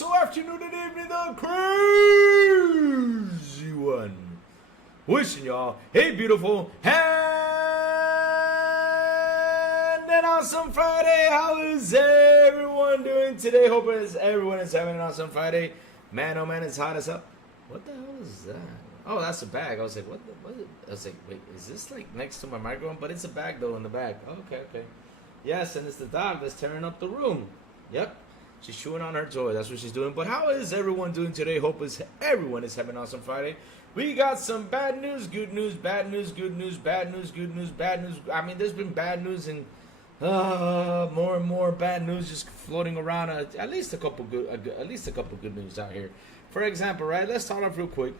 also afternoon and evening, the crazy one. Wishing y'all a beautiful and an awesome Friday. How is everyone doing today? Hope everyone is having an awesome Friday. Man, oh man, it's hot as hell. What the hell is that? Oh, that's a bag. I was like, what? I was like, wait, is this like next to my microphone? But it's a bag though in the back. Okay. Yes, and it's the dog that's tearing up the room. Yep. She's chewing on her toy. That's what she's doing. But how is everyone doing today? Hope everyone is having an awesome Friday. We got some bad news, good news, bad news, good news, bad news, good news, bad news. I mean, there's been bad news and more and more bad news just floating around. At least a couple good news out here. For example, right? Let's start off real quick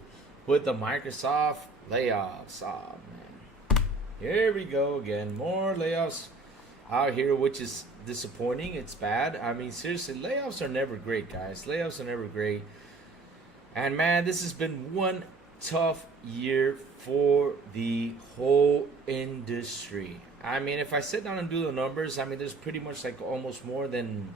with the Microsoft layoffs. Oh man, here we go again. More layoffs out here, which is disappointing. It's bad. I mean, seriously, layoffs are never great, guys. Layoffs are never great. And man, this has been one tough year for the whole industry. I mean, if I sit down and do the numbers, I mean, there's pretty much like almost more than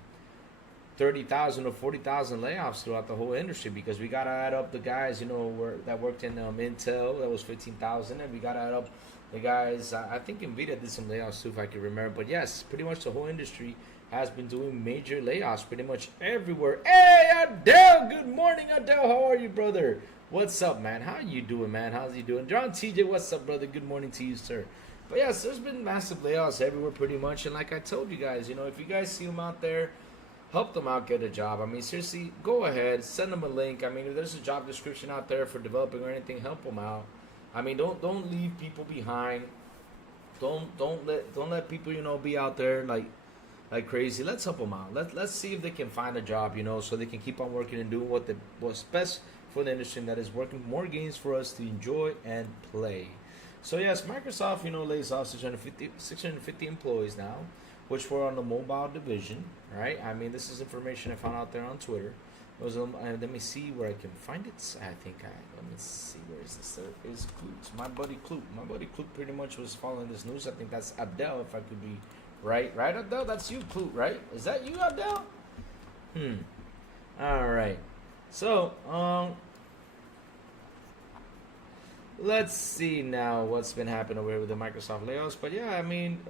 30,000 or 40,000 layoffs throughout the whole industry, because we got to add up the guys, you know, that worked in Intel. That was 15,000. And we got to add up the guys, I think NVIDIA did some layoffs too, if I can remember. But yes, pretty much the whole industry has been doing major layoffs pretty much everywhere. Hey, Adele! Good morning, Adele. How are you, brother? What's up, man? How you doing, man? How's you doing? John TJ, what's up, brother? Good morning to you, sir. But yes, there's been massive layoffs everywhere pretty much. And like I told you guys, you know, if you guys see them out there, help them out get a job. I mean, seriously, go ahead, send them a link. I mean, if there's a job description out there for developing or anything, help them out. I mean, don't leave people behind. Don't let people, you know, be out there like crazy. Let's help them out. Let's see if they can find a job, you know, so they can keep on working and doing what's best for the industry, and that is working more games for us to enjoy and play. So yes, Microsoft, you know, lays off 650 employees now, which were on the mobile division, right? I mean, this is information I found out there on Twitter. It was, let me see where I can find it. Let me see, where is this? There is Clute. My buddy Clute pretty much was following this news. I think that's Adele, if I could be right. Right, Adele? That's you, Clute, right? Is that you, Adele? All right. So, let's see now what's been happening over here with the Microsoft layoffs. But yeah, I mean,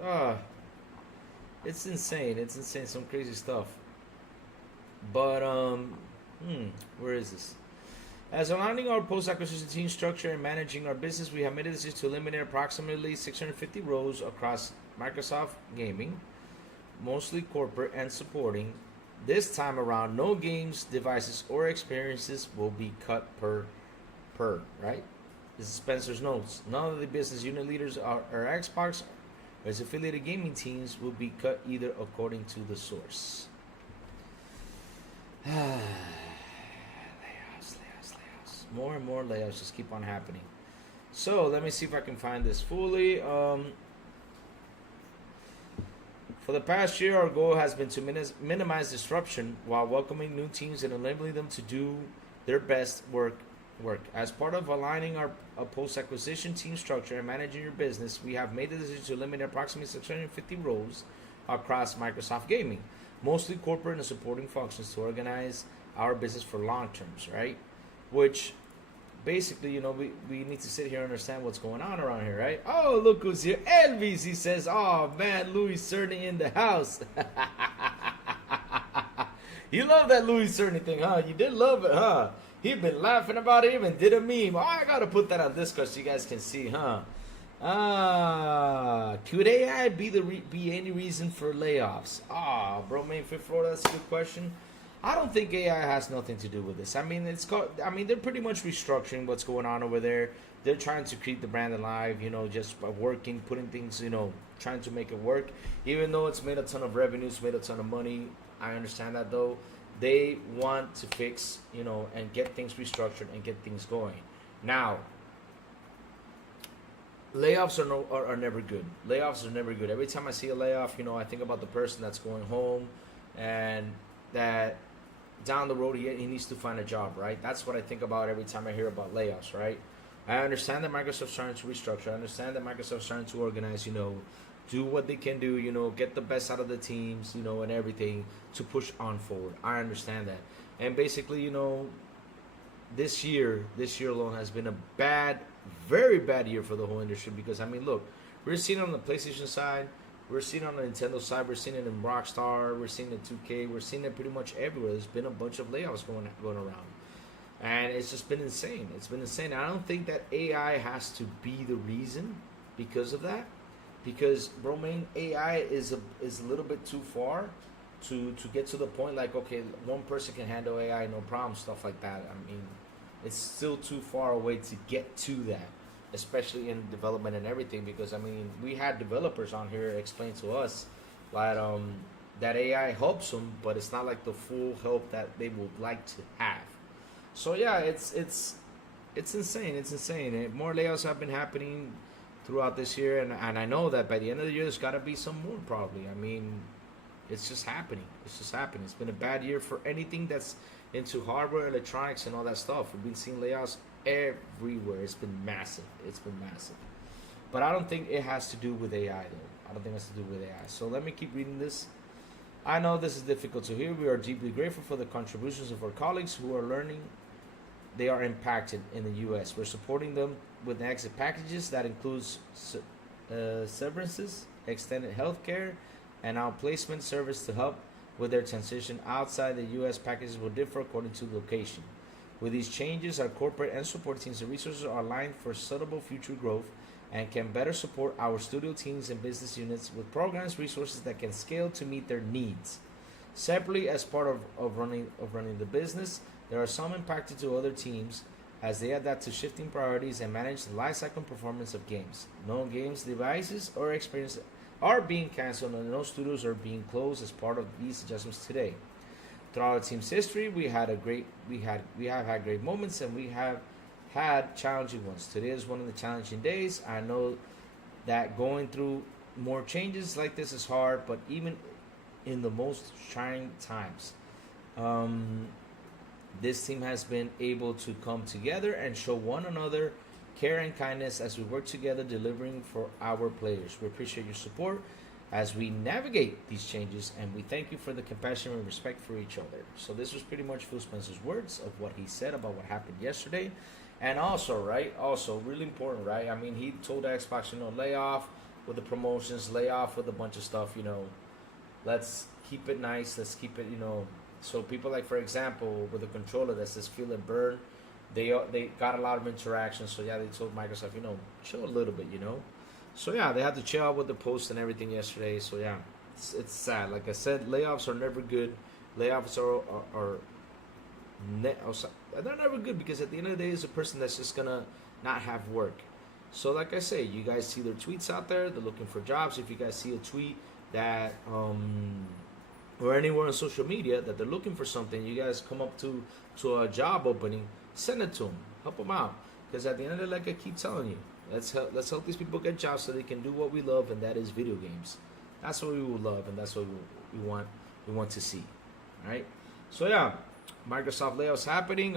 it's insane. It's insane. Some crazy stuff. But, where is this? As aligning our post-acquisition team structure and managing our business, we have made a decision to eliminate approximately 650 roles across Microsoft Gaming, mostly corporate and supporting. This time around, no games, devices, or experiences will be cut per, right? This is Spencer's notes. None of the business unit leaders or Xbox or its affiliated gaming teams will be cut either, according to the source. Layoffs. More and more layoffs just keep on happening. So let me see if I can find this fully. For the past year, our goal has been to minimize disruption while welcoming new teams and enabling them to do their best work. As part of aligning our post-acquisition team structure and managing your business, we have made the decision to eliminate approximately 650 roles across Microsoft Gaming, mostly corporate and supporting functions, to organize our business for long terms, right? Which basically, you know, we need to sit here and understand what's going on around here, right? Oh, look who's here. Elvis, he says, oh man, Louis Cerny in the house. You love that Louis Cerny thing, huh? You did love it, huh? He'd been laughing about it, even did a meme. Oh, I gotta put that on Discord so you guys can see, huh? Could AI be any reason for layoffs? Bro, man, Fifth Floor, that's a good question. I don't think AI has nothing to do with this. I mean, they're pretty much restructuring what's going on over there. They're trying to keep the brand alive, you know, just by working, putting things, you know, trying to make it work. Even though it's made a ton of revenues, made a ton of money, I understand that though. They want to fix, you know, and get things restructured and get things going. Now, layoffs are never good. Layoffs are never good. Every time I see a layoff, you know, I think about the person that's going home and that down the road he needs to find a job, right? That's what I think about every time I hear about layoffs, right? I understand that Microsoft's trying to restructure. I understand that Microsoft's trying to organize, you know, do what they can do, you know, get the best out of the teams, you know, and everything to push on forward. I understand that. And basically, you know, this year alone has been a bad, very bad year for the whole industry. Because I mean, look, we're seeing it on the PlayStation side, we're seeing it on the Nintendo side, we're seeing it in Rockstar, we're seeing it in 2K, we're seeing it pretty much everywhere. There's been a bunch of layoffs going around, and it's just been insane. It's been insane. I don't think that AI has to be the reason because of that, because bro, man, AI is a little bit too far to get to the point like, okay, one person can handle AI no problem, stuff like that. I mean, it's still too far away to get to that, especially in development and everything. Because I mean, we had developers on here explain to us that that AI helps them, but it's not like the full help that they would like to have. So yeah, it's insane. It's insane. And more layoffs have been happening throughout this year, and I know that by the end of the year, there's got to be some more probably. I mean, it's just happening. It's just happening. It's been a bad year for anything that's into hardware, electronics, and all that stuff. We've been seeing layoffs everywhere. It's been massive. It's been massive. But I don't think it has to do with AI, though. I don't think it has to do with AI. So let me keep reading this. I know this is difficult to hear. We are deeply grateful for the contributions of our colleagues who are learning. They are impacted in the U.S. We're supporting them with exit packages that includes severances, extended health care, and outplacement service to help with their transition outside the U.S. Packages will differ according to location. With these changes, our corporate and support teams and resources are aligned for suitable future growth and can better support our studio teams and business units with programs, resources that can scale to meet their needs. Separately, as part of running the business, there are some impacted to other teams as they adapt to shifting priorities and manage the lifecycle performance of games. No games, devices, or experiences are being canceled, and no studios are being closed as part of these adjustments today. Throughout the team's history, we have had great moments, and we have had challenging ones. Today is one of the challenging days. I know that going through more changes like this is hard, but even in the most trying times, this team has been able to come together and show one another care and kindness as we work together delivering for our players. We appreciate your support as we navigate these changes, and we thank you for the compassion and respect for each other. So this was pretty much Phil Spencer's words of what he said about what happened yesterday. And also, right, also really important, right? I mean, he told Xbox, you know, lay off with the promotions, lay off with a bunch of stuff, you know. Let's keep it nice. Let's keep it, you know. So people like, for example, with the controller that says feel it burn, they got a lot of interaction. So yeah, they told Microsoft, you know, chill a little bit, you know. So yeah, they had to chill out with the post and everything yesterday. So yeah, it's sad. Like I said, layoffs are never good. Layoffs are they're never good, because at the end of the day, it's a person that's just gonna not have work. So like I say, you guys see their tweets out there. They're looking for jobs. If you guys see a tweet that or anywhere on social media that they're looking for something, you guys come up to a job opening, send it to them, help them out. Because at the end of the day, like I keep telling you, let's help these people get jobs so they can do what we love, and that is video games. That's what we will love, and that's what we want to see. All right. So yeah, Microsoft layoffs happening.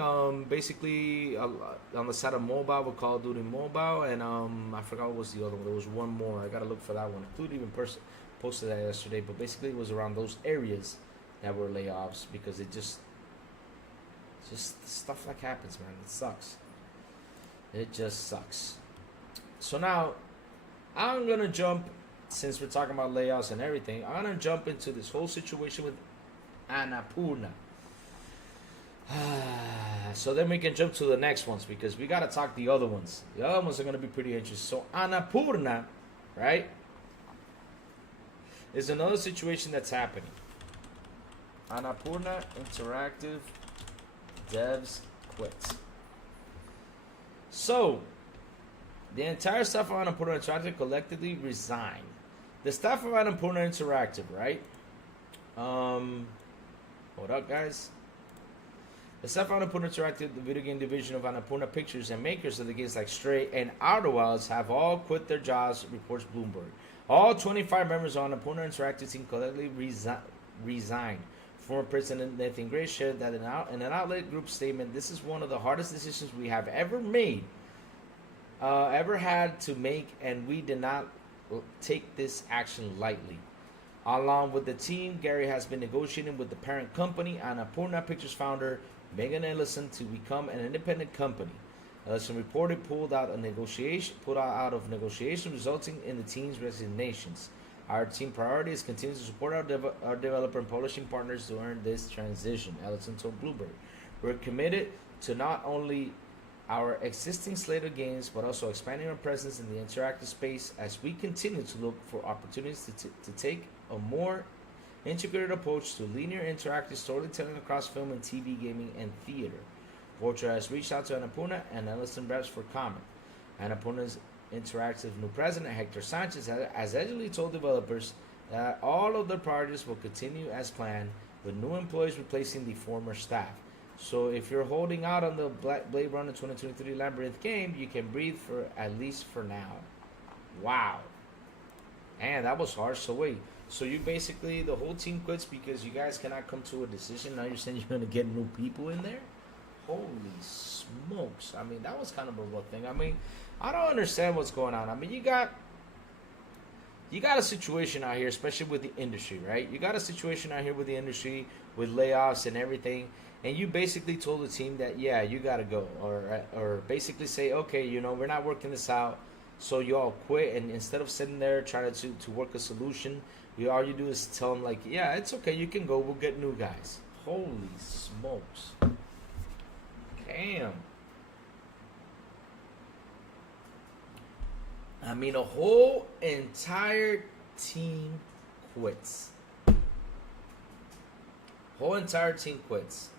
Basically on the side of mobile with Call of Duty Mobile, and I forgot what was the other one. There was one more. I gotta look for that one. Including even posted that yesterday, but basically it was around those areas that were layoffs, because it just stuff like happens, man. It sucks. It just sucks. So now I'm gonna jump, since we're talking about layoffs and everything, I'm gonna jump into this whole situation with Annapurna. So then we can jump to the next ones, because we gotta talk the other ones. The other ones are gonna be pretty interesting. So Annapurna, right, is another situation that's happening. Annapurna Interactive devs quit. So the entire staff of Annapurna Interactive collectively resigned. The staff of Annapurna Interactive, right? Hold up, guys. The staff of Annapurna Interactive, the video game division of Annapurna Pictures and makers of the games like Stray and Outer Wilds, have all quit their jobs, reports Bloomberg. All 25 members of Annapurna Interactive team collectively resigned. Former President Nathan Gray shared that in an outlet group statement, "This is one of the hardest decisions we have ever had to make, and we did not take this action lightly. Along with the team, Gary has been negotiating with the parent company, Annapurna Pictures founder Megan Ellison, to become an independent company. Ellison reported pulled out of negotiation, resulting in the team's resignations. Our team priority is continue to support our developer and publishing partners during this transition, Ellison told Bloomberg. We're committed to not only our existing slate of games, but also expanding our presence in the interactive space as we continue to look for opportunities to take a more integrated approach to linear interactive storytelling across film and TV, gaming, and theater. Vulture has reached out to Annapurna and Ellison reps for comment. Annapurna's Interactive new president, Hector Sanchez, has allegedly told developers that all of their projects will continue as planned, with new employees replacing the former staff. So if you're holding out on the Blade Runner 2023 Labyrinth game, you can breathe for at least for now. Wow. And that was harsh. So wait, so you basically, the whole team quits because you guys cannot come to a decision. Now you're saying you're going to get new people in there? Holy smokes. I mean, that was kind of a rough thing. I mean, I don't understand what's going on. I mean, you got a situation out here, especially with the industry, right? You got a situation out here with the industry, with layoffs and everything, and you basically told the team that, yeah, you got to go, or basically say, okay, you know, we're not working this out, so you all quit, and instead of sitting there trying to work a solution, all you do is tell them, like, yeah, it's okay, you can go, we'll get new guys. Holy smokes. Damn. I mean, a whole entire team quits. Whole entire team quits.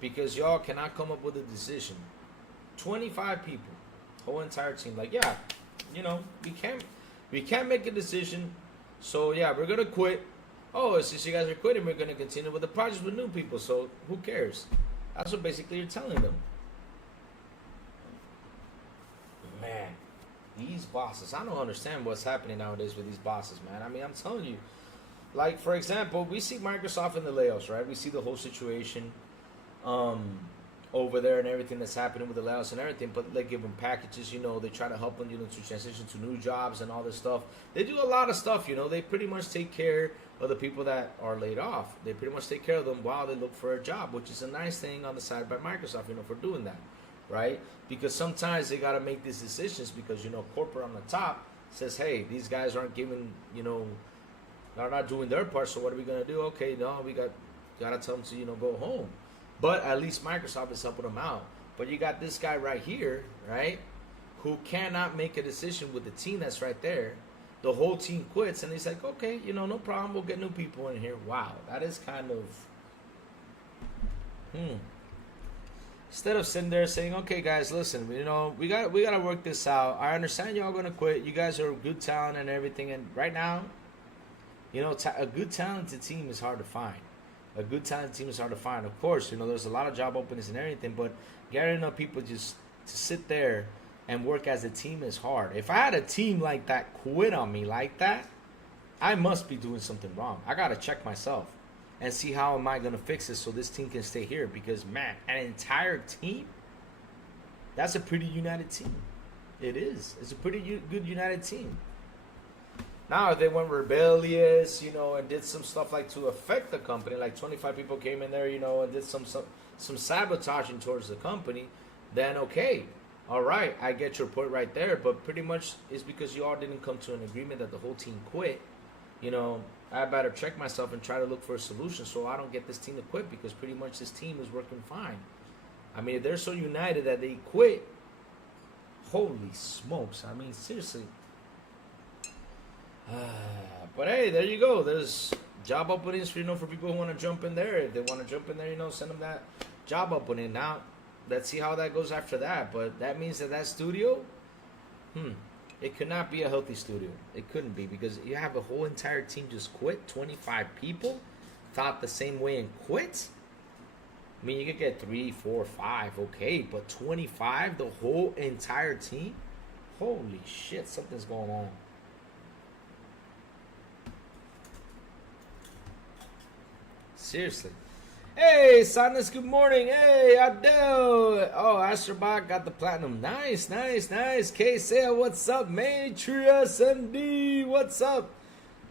Because y'all cannot come up with a decision. 25 people. Whole entire team. Like, yeah, you know, we can't make a decision. So, yeah, we're going to quit. Oh, since you guys are quitting, we're going to continue with the project with new people. So, who cares? That's what basically you're telling them. Man, these bosses, I don't understand what's happening nowadays with these bosses, man. I mean, I'm telling you, like, for example, we see Microsoft in the layoffs, right? We see the whole situation over there and everything that's happening with the layoffs and everything, but they give them packages, you know, they try to help them, you know, to transition to new jobs and all this stuff. They do a lot of stuff, you know, they pretty much take care of the people that are laid off. They pretty much take care of them while they look for a job, which is a nice thing on the side by Microsoft, you know, for doing that. Right? Because sometimes they got to make these decisions because, you know, corporate on the top says, hey, these guys aren't giving, you know, they're not doing their part, so what are we going to do? Okay, no, we got to tell them to, you know, go home. But at least Microsoft is helping them out. But you got this guy right here, right, who cannot make a decision with the team that's right there. The whole team quits, and he's like, okay, you know, no problem, we'll get new people in here. Wow, that is kind of, Instead of sitting there saying, okay, guys, listen, you know, we got to work this out. I understand y'all going to quit. You guys are good talent and everything. And right now, you know, a good talented team is hard to find. A good talented team is hard to find. Of course, you know, there's a lot of job openings and everything. But getting enough people just to sit there and work as a team is hard. If I had a team like that quit on me like that, I must be doing something wrong. I got to check myself and see how am I going to fix this so this team can stay here. Because, man, an entire team, that's a pretty united team. It is. It's a pretty good united team. Now, if they went rebellious, you know, and did some stuff like to affect the company, like 25 people came in there, you know, and did some sabotaging towards the company, then okay. All right, I get your point right there. But pretty much it's because you all didn't come to an agreement that the whole team quit. You know, I better check myself and try to look for a solution so I don't get this team to quit, because pretty much this team is working fine. I mean, if they're so united that they quit, holy smokes. I mean, seriously. But hey, there you go. There's job openings for, you know, for people who want to jump in there. If they want to jump in there, you know, send them that job opening. Now, let's see how that goes after that. But that means that studio, it could not be a healthy studio. It couldn't be, because you have a whole entire team just quit. 25 people thought the same way and quit. I mean, you could get 3, 4, 5, okay, but 25, the whole entire team? Holy shit, something's going on. Seriously. Hey, Sadness, good morning. Hey, Adele. Oh, Astrobot got the platinum. Nice, nice, nice. K-Sale, what's up? Matrius MD, what's up?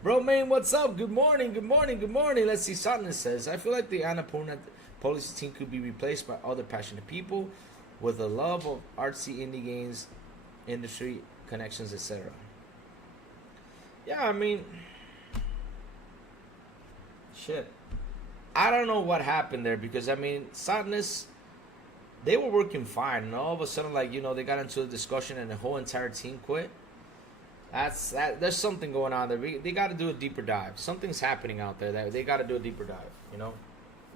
Bro, man, what's up? Good morning, good morning, good morning. Let's see. Sadness says, I feel like the Annapurna policy team could be replaced by other passionate people with a love of artsy indie games, industry connections, etc. Yeah, I mean, shit. I don't know what happened there because, I mean, Sadness, they were working fine. And all of a sudden, like, you know, they got into a discussion and the whole entire team quit. There's something going on there. They got to do a deeper dive. Something's happening out there that they got to do a deeper dive. You know,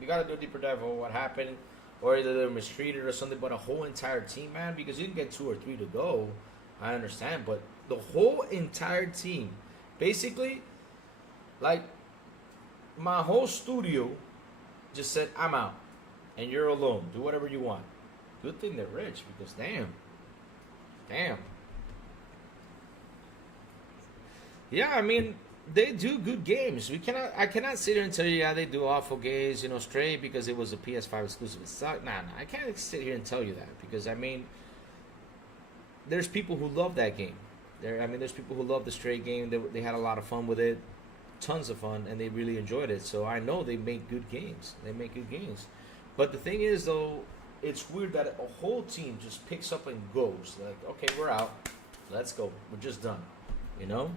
you got to do a deeper dive on what happened, or either they're mistreated or something. But a whole entire team, man, because you can get 2 or 3 to go. I understand, but the whole entire team, basically, like my whole studio, just said, "I'm out, and you're alone. Do whatever you want." Good thing they're rich because damn. Yeah, I mean, they do good games. I cannot sit here and tell you, yeah, they do awful games, you know, straight because it was a PS5 exclusive. It sucked. Nah, I can't sit here and tell you that because, I mean, there's people who love that game. There's people who love the Stray game. They had a lot of fun with it, tons of fun, and they really enjoyed it. So I know they make good games. But the thing is, though, it's weird that a whole team just picks up and goes. Like, okay, we're out. Let's go. We're just done. You know?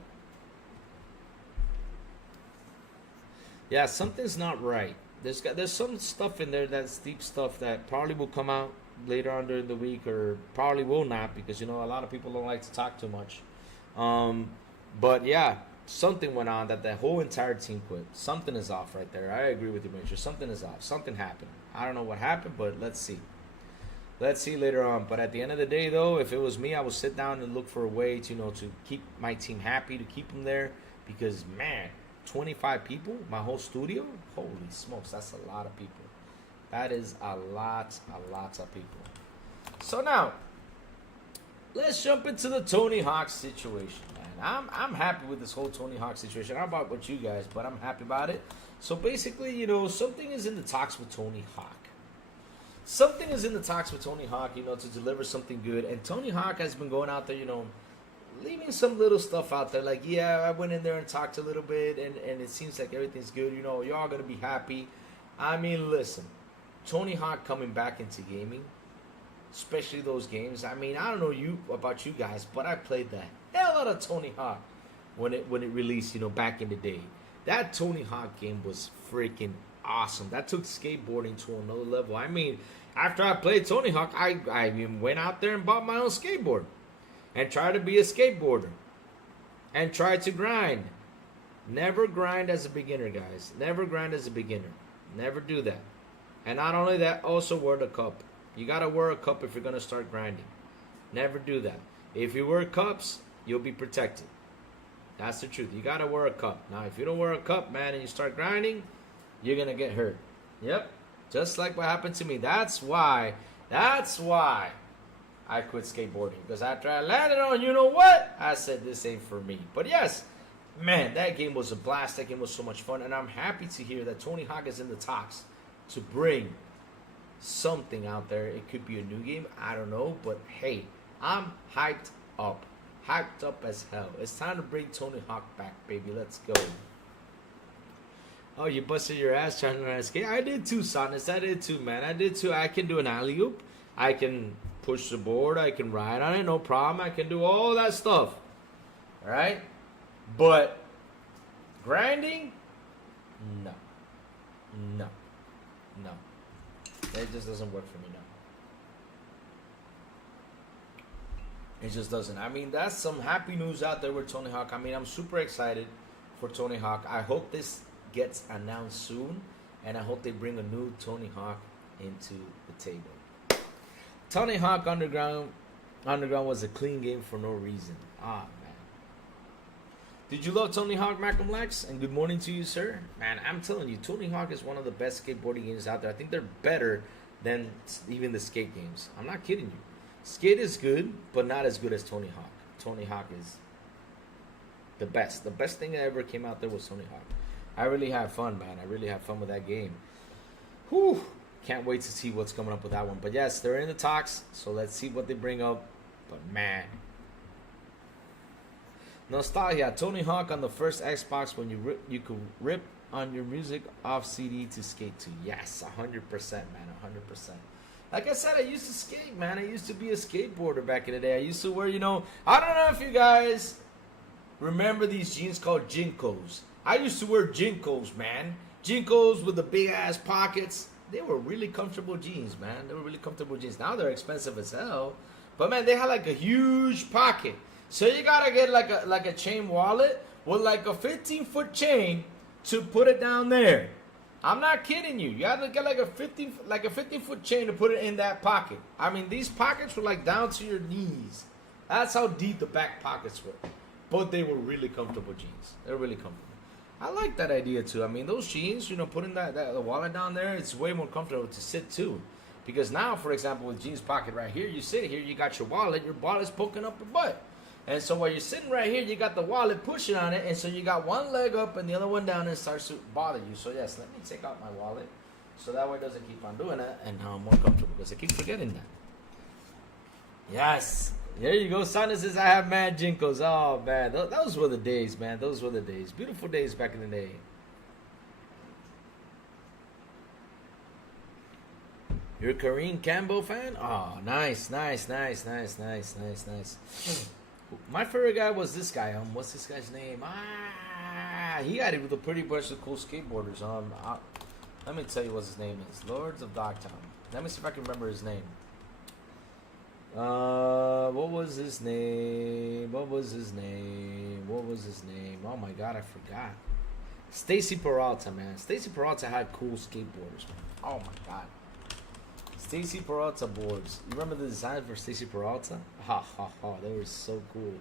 Yeah, something's not right. There's some stuff in there that's deep stuff that probably will come out later on during the week, or probably will not, because you know a lot of people don't like to talk too much. But yeah, something went on that the whole entire team quit. Something is off right there. I agree with you, Major. Something is off. Something happened. I don't know what happened, but let's see. Let's see later on. But at the end of the day, though, if it was me, I would sit down and look for a way to, you know, to keep my team happy, to keep them there, because man, 25 people, my whole studio, holy smokes, that's a lot of people. That is a lot of people. So now, let's jump into the Tony Hawk situation, man. I'm happy with this whole Tony Hawk situation. I don't know about you guys, but I'm happy about it. So basically, you know, something is in the talks with Tony Hawk. Something is in the talks with Tony Hawk, you know, to deliver something good. And Tony Hawk has been going out there, you know, leaving some little stuff out there. Like, yeah, I went in there and talked a little bit, and it seems like everything's good. You know, you're all going to be happy. I mean, listen, Tony Hawk coming back into gaming, especially those games. I mean, I don't know about you guys, but I played the hell out of Tony Hawk when it released, you know, back in the day. That Tony Hawk game was freaking awesome. That took skateboarding to another level. I mean, after I played Tony Hawk, I went out there and bought my own skateboard and tried to be a skateboarder and tried to grind. Never grind as a beginner, guys. Never grind as a beginner. Never do that. And not only that, also wear the cup. You got to wear a cup if you're going to start grinding. Never do that. If you wear cups, you'll be protected. That's the truth. You got to wear a cup. Now, if you don't wear a cup, man, and you start grinding, you're going to get hurt. Yep. Just like what happened to me. That's why I quit skateboarding. Because after I landed on, you know what? I said, this ain't for me. But yes, man, that game was a blast. That game was so much fun. And I'm happy to hear that Tony Hawk is in the talks to bring something out there. It could be a new game. I don't know. But hey, I'm hyped up. Hyped up as hell. It's time to bring Tony Hawk back, baby. Let's go. Oh, you busted your ass trying to learn how to skate? I did too, Sonus. I did too, man. I did too. I can do an alley-oop. I can push the board. I can ride on it. No problem. I can do all that stuff. All right? But grinding? No. It just doesn't work for me now. It just doesn't. I mean, that's some happy news out there with Tony Hawk. I mean, I'm super excited for Tony Hawk. I hope this gets announced soon, and I hope they bring a new Tony Hawk into the table. Tony Hawk Underground was a clean game for no reason. Ah, man. Did you love Tony Hawk, Malcolm Lex? And good morning to you, sir. Man, I'm telling you, Tony Hawk is one of the best skateboarding games out there. I think they're better than even the skate games. I'm not kidding you. Skate is good, but not as good as Tony Hawk. Tony Hawk is the best. The best thing that ever came out there was Tony Hawk. I really had fun, man. I really had fun with that game. Whew. Can't wait to see what's coming up with that one. But yes, they're in the talks, so let's see what they bring up. But man, Nostalgia. Tony Hawk on the first Xbox when you could rip on your music off CD to skate to. Yes, 100%, man, 100%. Like I said, I used to skate, man. I used to be a skateboarder back in the day. I used to wear, I don't know if you guys remember these jeans called Jinkos. I used to wear Jinkos, man. Jinkos with the big ass pockets. They were really comfortable jeans, man. They were really comfortable jeans. Now they're expensive as hell. But man, they had like a huge pocket. So you gotta get like a chain wallet with like a 15-foot chain to put it down there. I'm not kidding you. You have to get like a 15-foot chain to put it in that pocket. I mean, these pockets were like down to your knees. That's how deep the back pockets were. But they were really comfortable jeans. They were really comfortable. I like that idea too. I mean, those jeans, putting the wallet down there, it's way more comfortable to sit too. Because now, for example, with jeans pocket right here, you sit here, you got your wallet's poking up your butt. And so while you're sitting right here, you got the wallet pushing on it, and so you got one leg up and the other one down, and it starts to bother you. So yes, let me take out my wallet, so that way it doesn't keep on doing that, and now I'm more comfortable, because I keep forgetting that. Yes, there you go. Sana says, I have mad Jinkos. Oh, man, those were the days, man. Those were the days. Beautiful days back in the day. You're a Kareem Campbell fan? Oh, nice. My favorite guy was this guy. What's this guy's name? He got it with a pretty bunch of cool skateboarders. Let me tell you what his name is. Lords of Dogtown. Let me see if I can remember his name. What was his name? Oh my God, I forgot. Stacy Peralta, man. Stacy Peralta had cool skateboarders, man. Oh my God. Stacy Peralta boards. You remember the design for Stacy Peralta? They were so cool.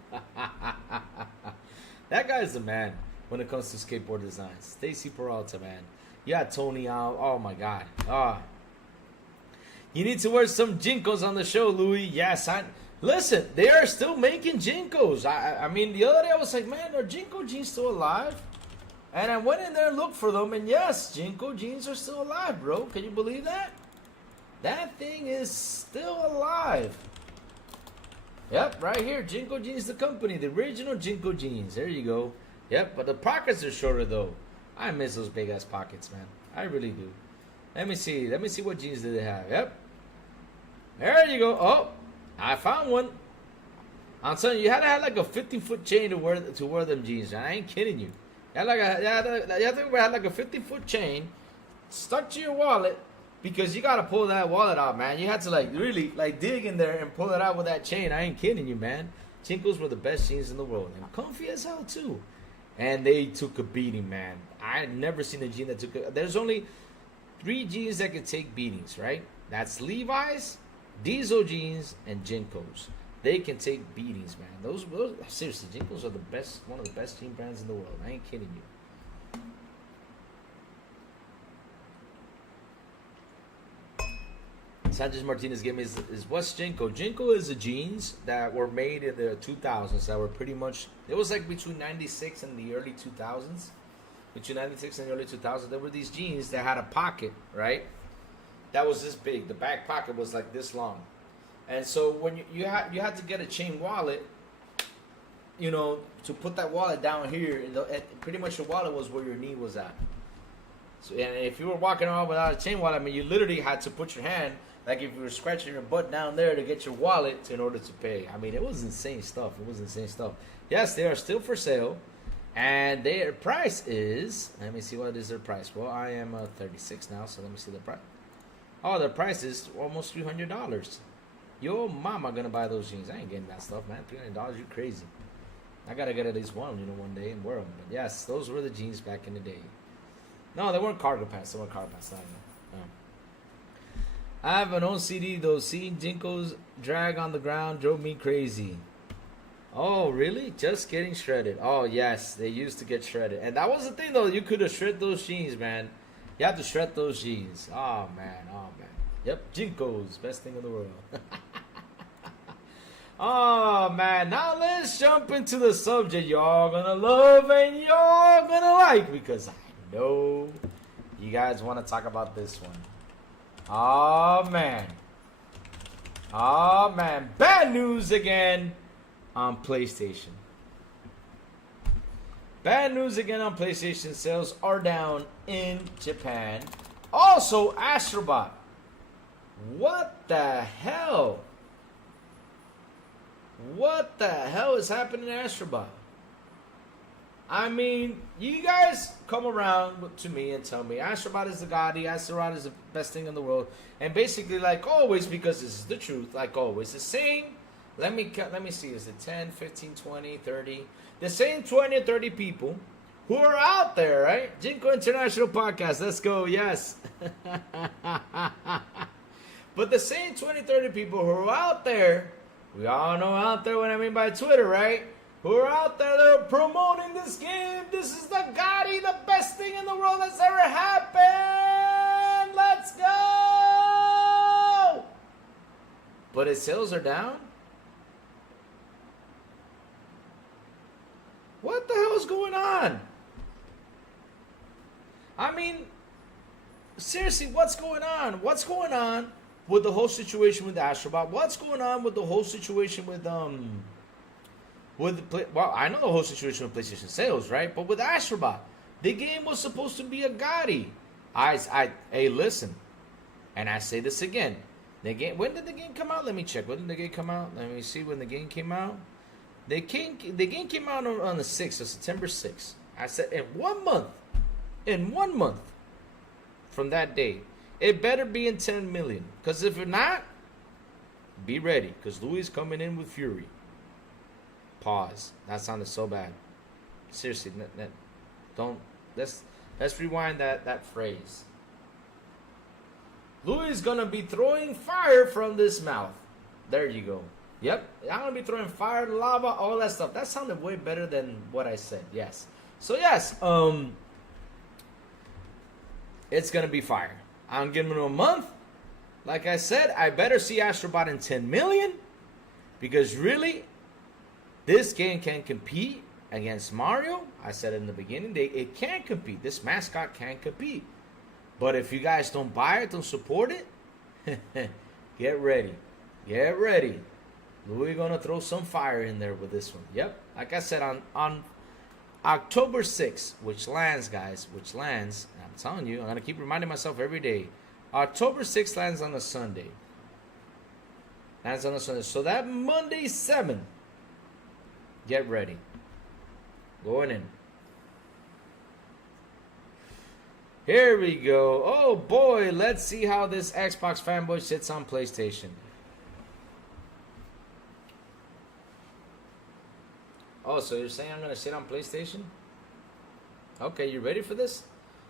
That guy's the man when it comes to skateboard designs. Stacy Peralta, man. You got Tony out. Oh my God. You need to wear some Jinkos on the show, Louis. Yes, listen, they are still making Jinkos. I mean, the other day I was like, man, are Jinko jeans still alive? And I went in there and looked for them, and yes, Jinko jeans are still alive, bro. Can you believe that? That thing is still alive. Yep, right here, Jinko Jeans, the company, the original Jinko Jeans. There you go. Yep, but the pockets are shorter though. I miss those big ass pockets, man. I really do. Let me see what jeans do they have. Yep. There you go. Oh, I found one. I'm telling you, you had to have like a 15-foot chain to wear them jeans. Man. I ain't kidding you. You had to have like a 15-foot chain stuck to your wallet. Because you gotta pull that wallet out, man. You had to really dig in there and pull it out with that chain. I ain't kidding you, man. Jinkos were the best jeans in the world. And comfy as hell too. And they took a beating, man. I had never seen a jean that took a... There's only 3 jeans that can take beatings, right? That's Levi's, Diesel jeans, and Jinkos. They can take beatings, man. Those seriously, Jinkos are one of the best jean brands in the world. I ain't kidding you. Sanchez Martinez gave me is what's Jinko? Jinko is the jeans that were made in the 2000s that were pretty much, it was like between 96 and the early 2000s. Between 96 and the early 2000s, there were these jeans that had a pocket, right? That was this big. The back pocket was like this long. And so when you had to get a chain wallet, to put that wallet down here, and pretty much your wallet was where your knee was at. So, and if you were walking around without a chain wallet, I mean, you literally had to put your hand, like if you were scratching your butt down there to get your wallet in order to pay. I mean, it was insane stuff. Yes, they are still for sale. And their price is, let me see what is their price. Well, I am 36 now, so let me see the price. Oh, their price is almost $300. Yo mama gonna buy those jeans. I ain't getting that stuff, man. $300, you crazy. I gotta get at least one, one day and wear them. But yes, those were the jeans back in the day. No, they weren't cargo pants. No. I have an old CD though. Seeing Jinkos drag on the ground drove me crazy. Oh, really? Just getting shredded. Oh, yes. They used to get shredded. And that was the thing, though. You could have shredded those jeans, man. You have to shred those jeans. Oh, man. Yep, Jinkos. Best thing in the world. Oh, man. Now let's jump into the subject y'all gonna love and y'all gonna like. Because I know you guys want to talk about this one. Oh, man. Bad news again on PlayStation. Bad news again on PlayStation sales are down in Japan. Also, Astrobot. What the hell? What the hell is happening in Astrobot? I mean, you guys come around to me and tell me Astrobot is the Gotti, Astrobot is the best thing in the world. And basically, like always, because this is the truth, like always, the same, let me see, is it 10, 15, 20, 30? The same 20 or 30 people who are out there, right? Jinko International Podcast, let's go, yes. But the same 20, 30 people who are out there, we all know out there what I mean by Twitter, right? Who are out there, they're promoting this game. This is the Gotti, the best thing in the world that's ever happened. Let's go! But its sales are down? What the hell is going on? I mean, seriously, what's going on? What's going on with the whole situation with Astrobot? What's going on with the whole situation with well, I know the whole situation with PlayStation sales, right? But with Astrobot, the game was supposed to be a Gotti. Hey, listen, and I say this again. The game. When did the game come out? Let me check. When did the game come out? Let me see when the game came out. The game came out on the 6th of September 6th. I said in 1 month. In 1 month from that day. It better be in 10 million. Because if it's not, be ready. Because Louis is coming in with fury. Pause. That sounded so bad. Seriously, don't. Let's rewind that phrase. Louis is going to be throwing fire from this mouth. There you go. Yep, I'm going to be throwing fire, lava, all that stuff. That sounded way better than what I said, yes. So, yes, it's going to be fire. I'm giving it a month. Like I said, I better see Astrobot in 10 million. Because really, this game can compete against Mario. I said in the beginning, it can compete. This mascot can compete. But if you guys don't buy it, don't support it, get ready. Get ready. We're going to throw some fire in there with this one. Yep. Like I said, on October 6th, which lands, guys, I'm telling you, I'm going to keep reminding myself every day. October 6th lands on a Sunday. So that Monday 7, get ready. Going in. Here we go. Oh, boy. Let's see how this Xbox fanboy sits on PlayStation. Oh, so you're saying I'm going to sit on PlayStation? Okay, you ready for this?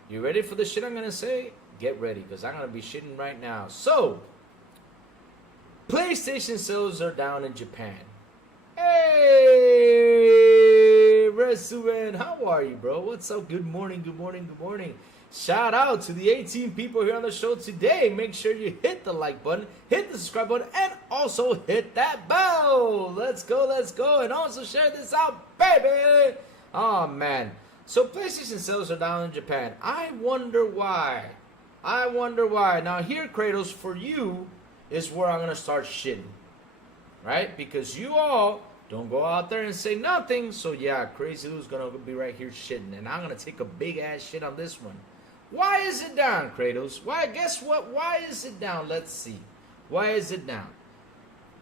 You ready for the shit I'm going to say? Get ready, because I'm going to be shitting right now. So, PlayStation sales are down in Japan. Hey, Resuven, how are you, bro? What's up? Good morning, good morning, good morning. Shout out to the 18 people here on the show today. Make sure you hit the like button, hit the subscribe button, and also hit that bell. Let's go, let's go. And also share this out, baby. Oh, man. So PlayStation sales are down in Japan. I wonder why. Now here, Kratos, for you is where I'm going to start shitting. Right? Because you all don't go out there and say nothing. So yeah, Crazy Lou's going to be right here shitting. And I'm going to take a big ass shit on this one. Why is it down, Kratos? Why? Guess what? Why is it down? Let's see. Why is it down?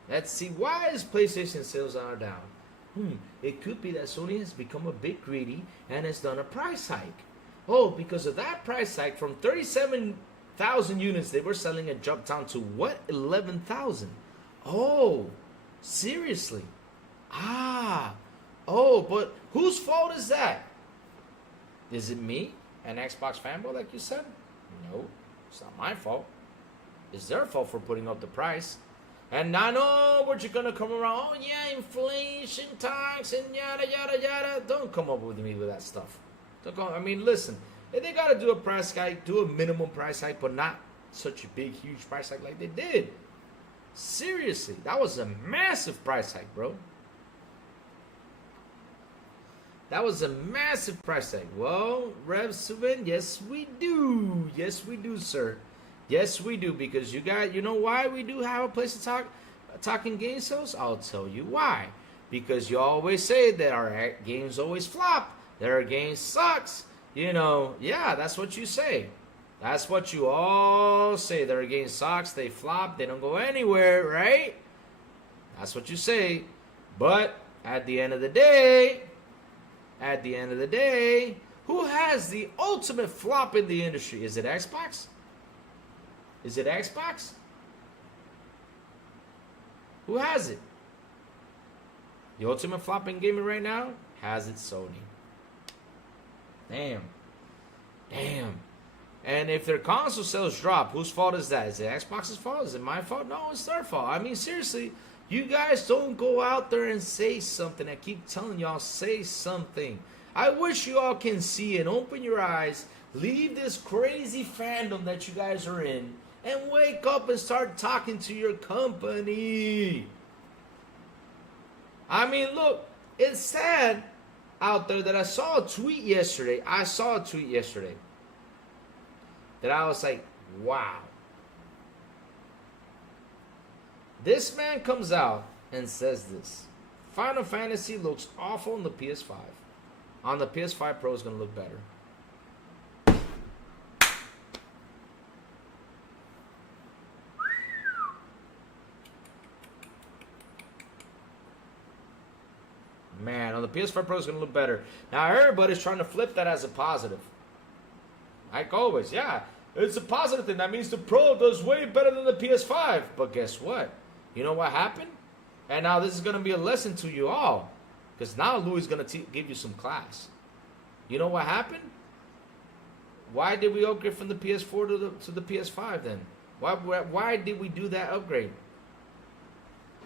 Let's see. Why is PlayStation sales are down? It could be that Sony has become a bit greedy and has done a price hike. Oh, because of that price hike, from 37,000 units they were selling, it dropped down to what? 11,000. Oh, seriously? Oh, but whose fault is that? Is it me? An Xbox fanboy, like you said? No, it's not my fault. It's their fault for putting up the price. And I know what you're going to come around. Oh, yeah, inflation, tax, and yada, yada, yada. Don't come up with me with that stuff. I mean, listen. If they got to do a price hike, do a minimum price hike, but not such a big, huge price hike like they did. Seriously, that was a massive price hike, bro. That was a massive price tag. Well, Rev Subin, yes we do. Yes we do, sir. Yes we do, because you know why we do have a place to talking game sales? I'll tell you why. Because you always say that our games always flop, Their game sucks. You know, yeah, that's what you say. That's what you all say. Their game sucks. They flop. They don't go anywhere, right? That's what you say. But at the end of the day, who has the ultimate flop in the industry? Is it Xbox? Is it Xbox? Who has it? The ultimate flop in gaming right now has it Sony. Damn. And if their console sales drop, whose fault is that? Is it Xbox's fault? Is it my fault? No, it's their fault. I mean, seriously, you guys don't go out there and say something. I keep telling y'all, say something. I wish you all can see and open your eyes, leave this crazy fandom that you guys are in, and wake up and start talking to your company. I mean, look, it's sad out there that I saw a tweet yesterday. That I was like, wow. This man comes out and says this. Final Fantasy looks awful on the PS5. On the PS5 Pro, it's going to look better. Man, on the PS5 Pro, it's going to look better. Now, everybody's trying to flip that as a positive. Like always, yeah. It's a positive thing. That means the Pro does way better than the PS5. But guess what? You know what happened? And now this is going to be a lesson to you all. Because now Louis is going to give you some class. You know what happened? Why did we upgrade from the PS4 to the PS5 then? Why did we do that upgrade?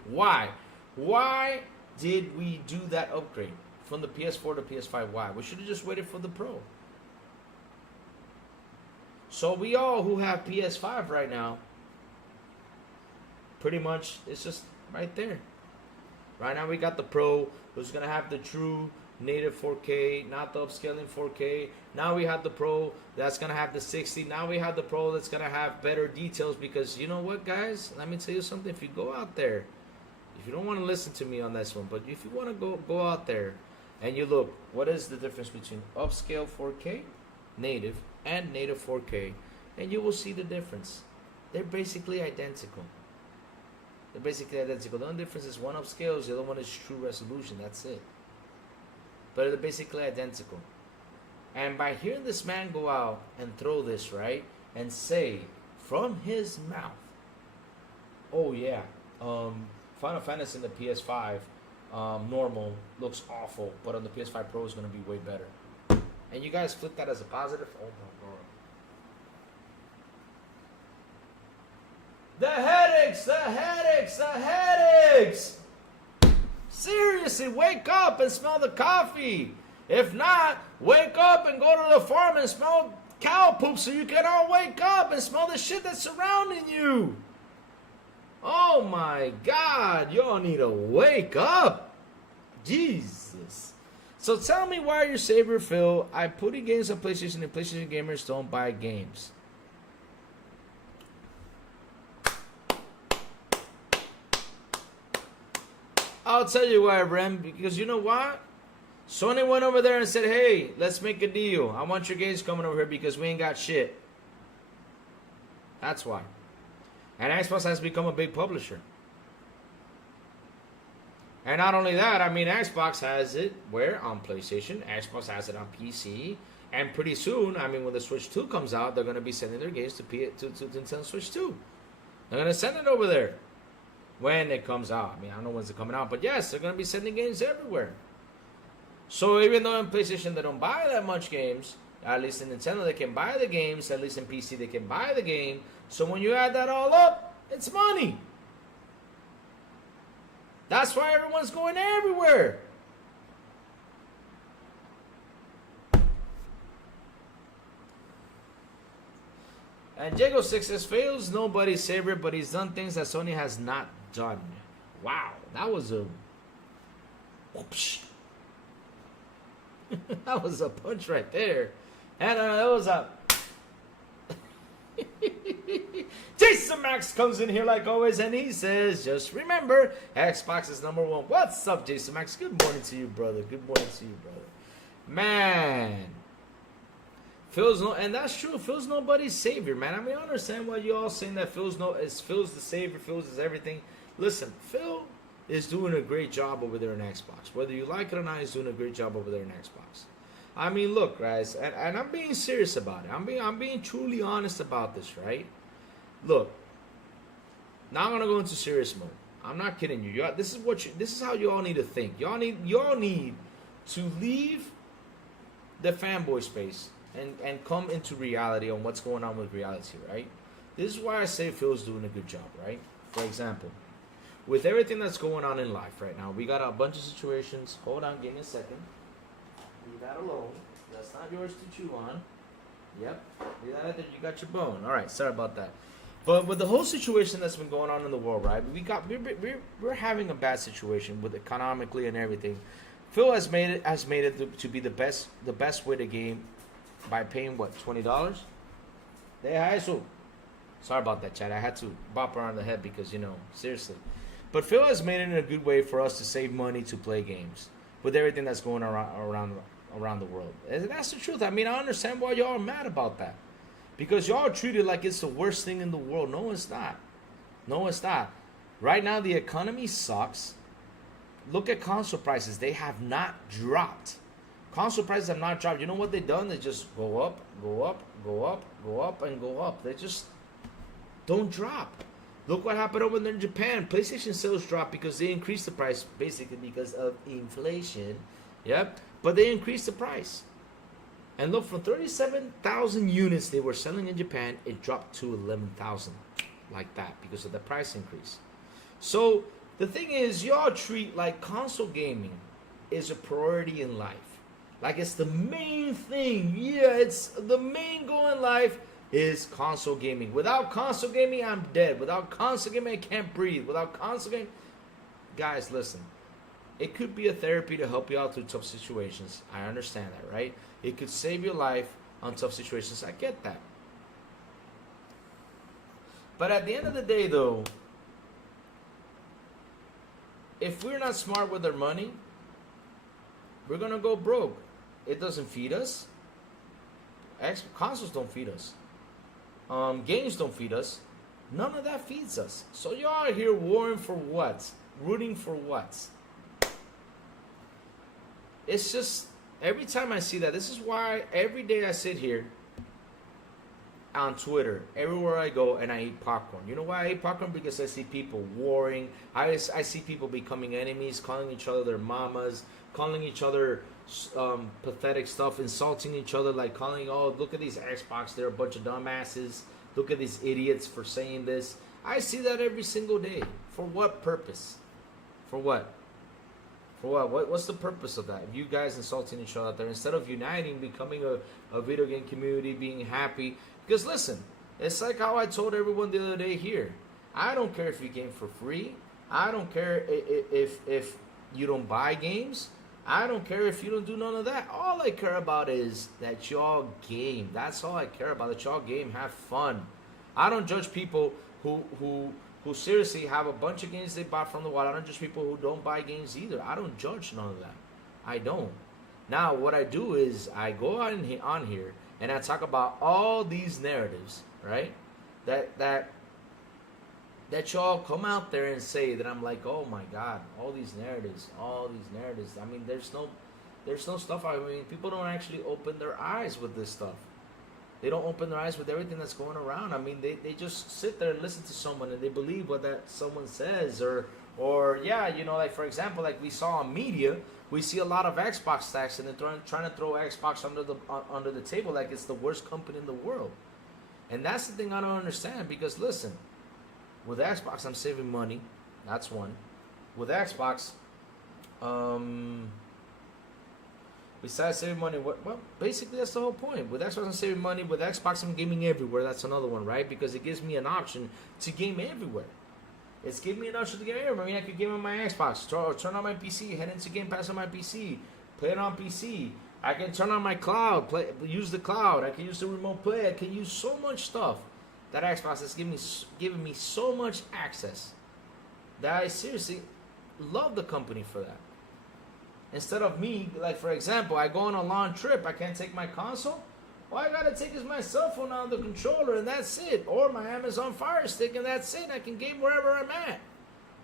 Why? Why did we do that upgrade from the PS4 to PS5? Why? We should have just waited for the Pro. So we all who have PS5 right now, pretty much it's just right there. Right now we got the Pro, who's going to have the true native 4K, not the upscaling 4K. Now we have the Pro that's going to have the 60. Now we have the Pro that's going to have better details, because you know what, guys? Let me tell you something. If you go out there, if you don't want to listen to me on this one, but if you want to go out there and you look, what is the difference between upscale 4K, native, and native 4K, and you will see the difference. They're basically identical. The only difference is one upscales, the other one is true resolution. That's it. But they're basically identical. And by hearing this man go out and throw this, right, and say from his mouth, oh yeah, Final Fantasy in the PS5 normal looks awful, but on the PS5 Pro is going to be way better. And you guys flip that as a positive? Oh my God. The headaches! Seriously, wake up and smell the coffee. If not, wake up and go to the farm and smell cow poop so you can all wake up and smell the shit that's surrounding you. Oh my God, y'all need to wake up. Jesus. So tell me why your savior Phil, I put in games on PlayStation and PlayStation gamers don't buy games. I'll tell you why, Rem, because you know what? Sony went over there and said, hey, let's make a deal. I want your games coming over here because we ain't got shit. That's why. And Xbox has become a big publisher. And not only that, I mean, Xbox has it where? On PlayStation. Xbox has it on PC. And pretty soon, I mean, when the Switch 2 comes out, they're going to be sending their games to Nintendo Switch 2. They're going to send it over there when it comes out. I mean, I don't know when's it coming out. But yes, they're going to be sending games everywhere. So even though in PlayStation they don't buy that much games, at least in Nintendo they can buy the games. At least in PC they can buy the game. So when you add that all up, it's money. That's why everyone's going everywhere. And Jago 6 says, fails nobody's savior, but he's done things that Sony has not done. Wow, that was a... Whoosh. That was a punch right there. And that was a... Jason Max comes in here like always, and he says, just remember, Xbox is #1. What's up, Jason Max? Good morning to you, brother. Good morning to you, brother. Man. Phil's no, and that's true. Phil's nobody's savior, man. I mean, I understand why you all saying that Phil's the savior, Phil's is everything. Listen, Phil is doing a great job over there in Xbox. Whether you like it or not, he's doing a great job over there in Xbox. I mean, look, guys, and I'm being serious about it. I'm being truly honest about this, right? Look, now I'm gonna go into serious mode. I'm not kidding you. This is how you all need to think. Y'all need to leave the fanboy space and come into reality on what's going on with reality, right? This is why I say Phil's doing a good job, right? For example, with everything that's going on in life right now, we got a bunch of situations. Hold on, give me a second. Leave that alone. That's not yours to chew on. Yep. Leave that there. You got your bone. All right. Sorry about that. But with the whole situation that's been going on in the world, right? We're having a bad situation with economically and everything. Phil has made it to be the best way to game by paying what, $20? Sorry about that, Chad. I had to bop around the head because, seriously. But Phil has made it in a good way for us to save money to play games with everything that's going around the world. And that's the truth. I mean, I understand why y'all are mad about that. Because y'all treat it like it's the worst thing in the world. No, it's not. No, it's not. Right now, the economy sucks. Look at console prices. They have not dropped. Console prices have not dropped. You know what they've done? They just go up, go up, go up, go up, and go up. They just don't drop. Look what happened over there in Japan. PlayStation sales dropped because they increased the price, basically because of inflation. Yep. But they increased the price. And look, from 37,000 units they were selling in Japan, it dropped to 11,000. Like that, because of the price increase. So, the thing is, y'all treat like console gaming is a priority in life. Like it's the main thing. Yeah, it's the main goal in life is console gaming. Without console gaming, I'm dead. Without console gaming, I can't breathe. Without console gaming... Guys, listen. It could be a therapy to help you out through tough situations. I understand that, right? It could save your life on tough situations. I get that. But at the end of the day, though, if we're not smart with our money, we're going to go broke. It doesn't feed us. Consoles don't feed us. Games don't feed us. None of that feeds us. So y'all are here warring for what? Rooting for what? It's just, every time I see that, this is why every day I sit here on Twitter, everywhere I go, and I eat popcorn. You know why I eat popcorn? Because I see people warring. I see people becoming enemies, calling each other their mamas, calling each other pathetic stuff, insulting each other, like calling, oh, look at these Xbox, they're a bunch of dumbasses. Look at these idiots for saying this. I see that every single day. For what purpose? For what? For what? What's the purpose of that? If you guys insulting each other out there, instead of uniting, becoming a video game community, being happy. Because listen, it's like how I told everyone the other day here. I don't care if you game for free. I don't care if you don't buy games. I don't care if you don't do none of that. All I care about is that y'all game. That's all I care about. That y'all game, have fun. I don't judge people who seriously have a bunch of games they bought from the wall. I don't judge people who don't buy games either. I don't judge none of that. I don't. Now, what I do is I go on here and I talk about all these narratives, right? That y'all come out there and say that I'm like, oh my God, all these narratives. I mean, there's no stuff. I mean, people don't actually open their eyes with this stuff. They don't open their eyes with everything that's going around. I mean, they just sit there and listen to someone and they believe what that someone says, or yeah, you know, like for example, like we saw on media, we see a lot of Xbox stacks and they're trying to throw Xbox under the table like it's the worst company in the world. And that's the thing I don't understand, because listen, with Xbox I'm saving money. That's one. With Xbox, besides saving money, well, basically that's the whole point. With Xbox I'm saving money. With Xbox I'm gaming everywhere. That's another one, right? Because it gives me an option to game everywhere. It's giving me an option to game everywhere. I mean, I could game on my Xbox, turn on my PC, head into Game Pass on my PC, play it on PC. I can turn on my cloud, use the cloud. I can use the remote play. I can use so much stuff. That Xbox is giving me so much access that I seriously love the company for that. Instead of me, like for example, I go on a long trip, I can't take my console. All I gotta take is my cell phone on the controller and that's it. Or my Amazon Fire Stick and that's it. I can game wherever I'm at.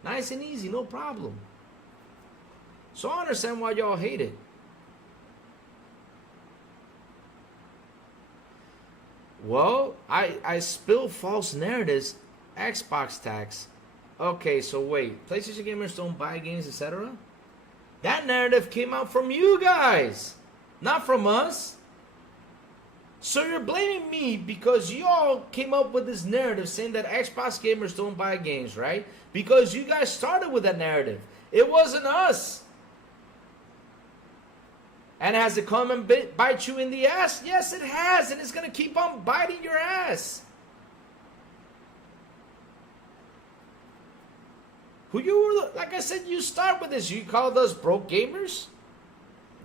Nice and easy, no problem. So I understand why y'all hate it. Well, I spill false narratives, Xbox tax. Okay, so wait, PlayStation gamers don't buy games, etc.? That narrative came out from you guys, not from us. So you're blaming me because y'all came up with this narrative saying that Xbox gamers don't buy games, right? Because you guys started with that narrative. It wasn't us. And has it come and bite you in the ass? Yes, it has, and it's going to keep on biting your ass. Who you were, like I said, you start with this. You called us broke gamers?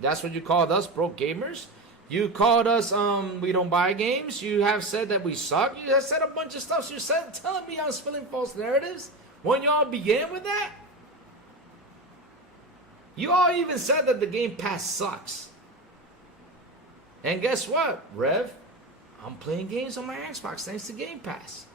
That's what you called us, broke gamers? You called us, we don't buy games. You have said that we suck. You have said a bunch of stuff. So you're telling me I'm spilling false narratives when y'all began with that? You all even said that the Game Pass sucks. And guess what, Rev? I'm playing games on my Xbox thanks to Game Pass.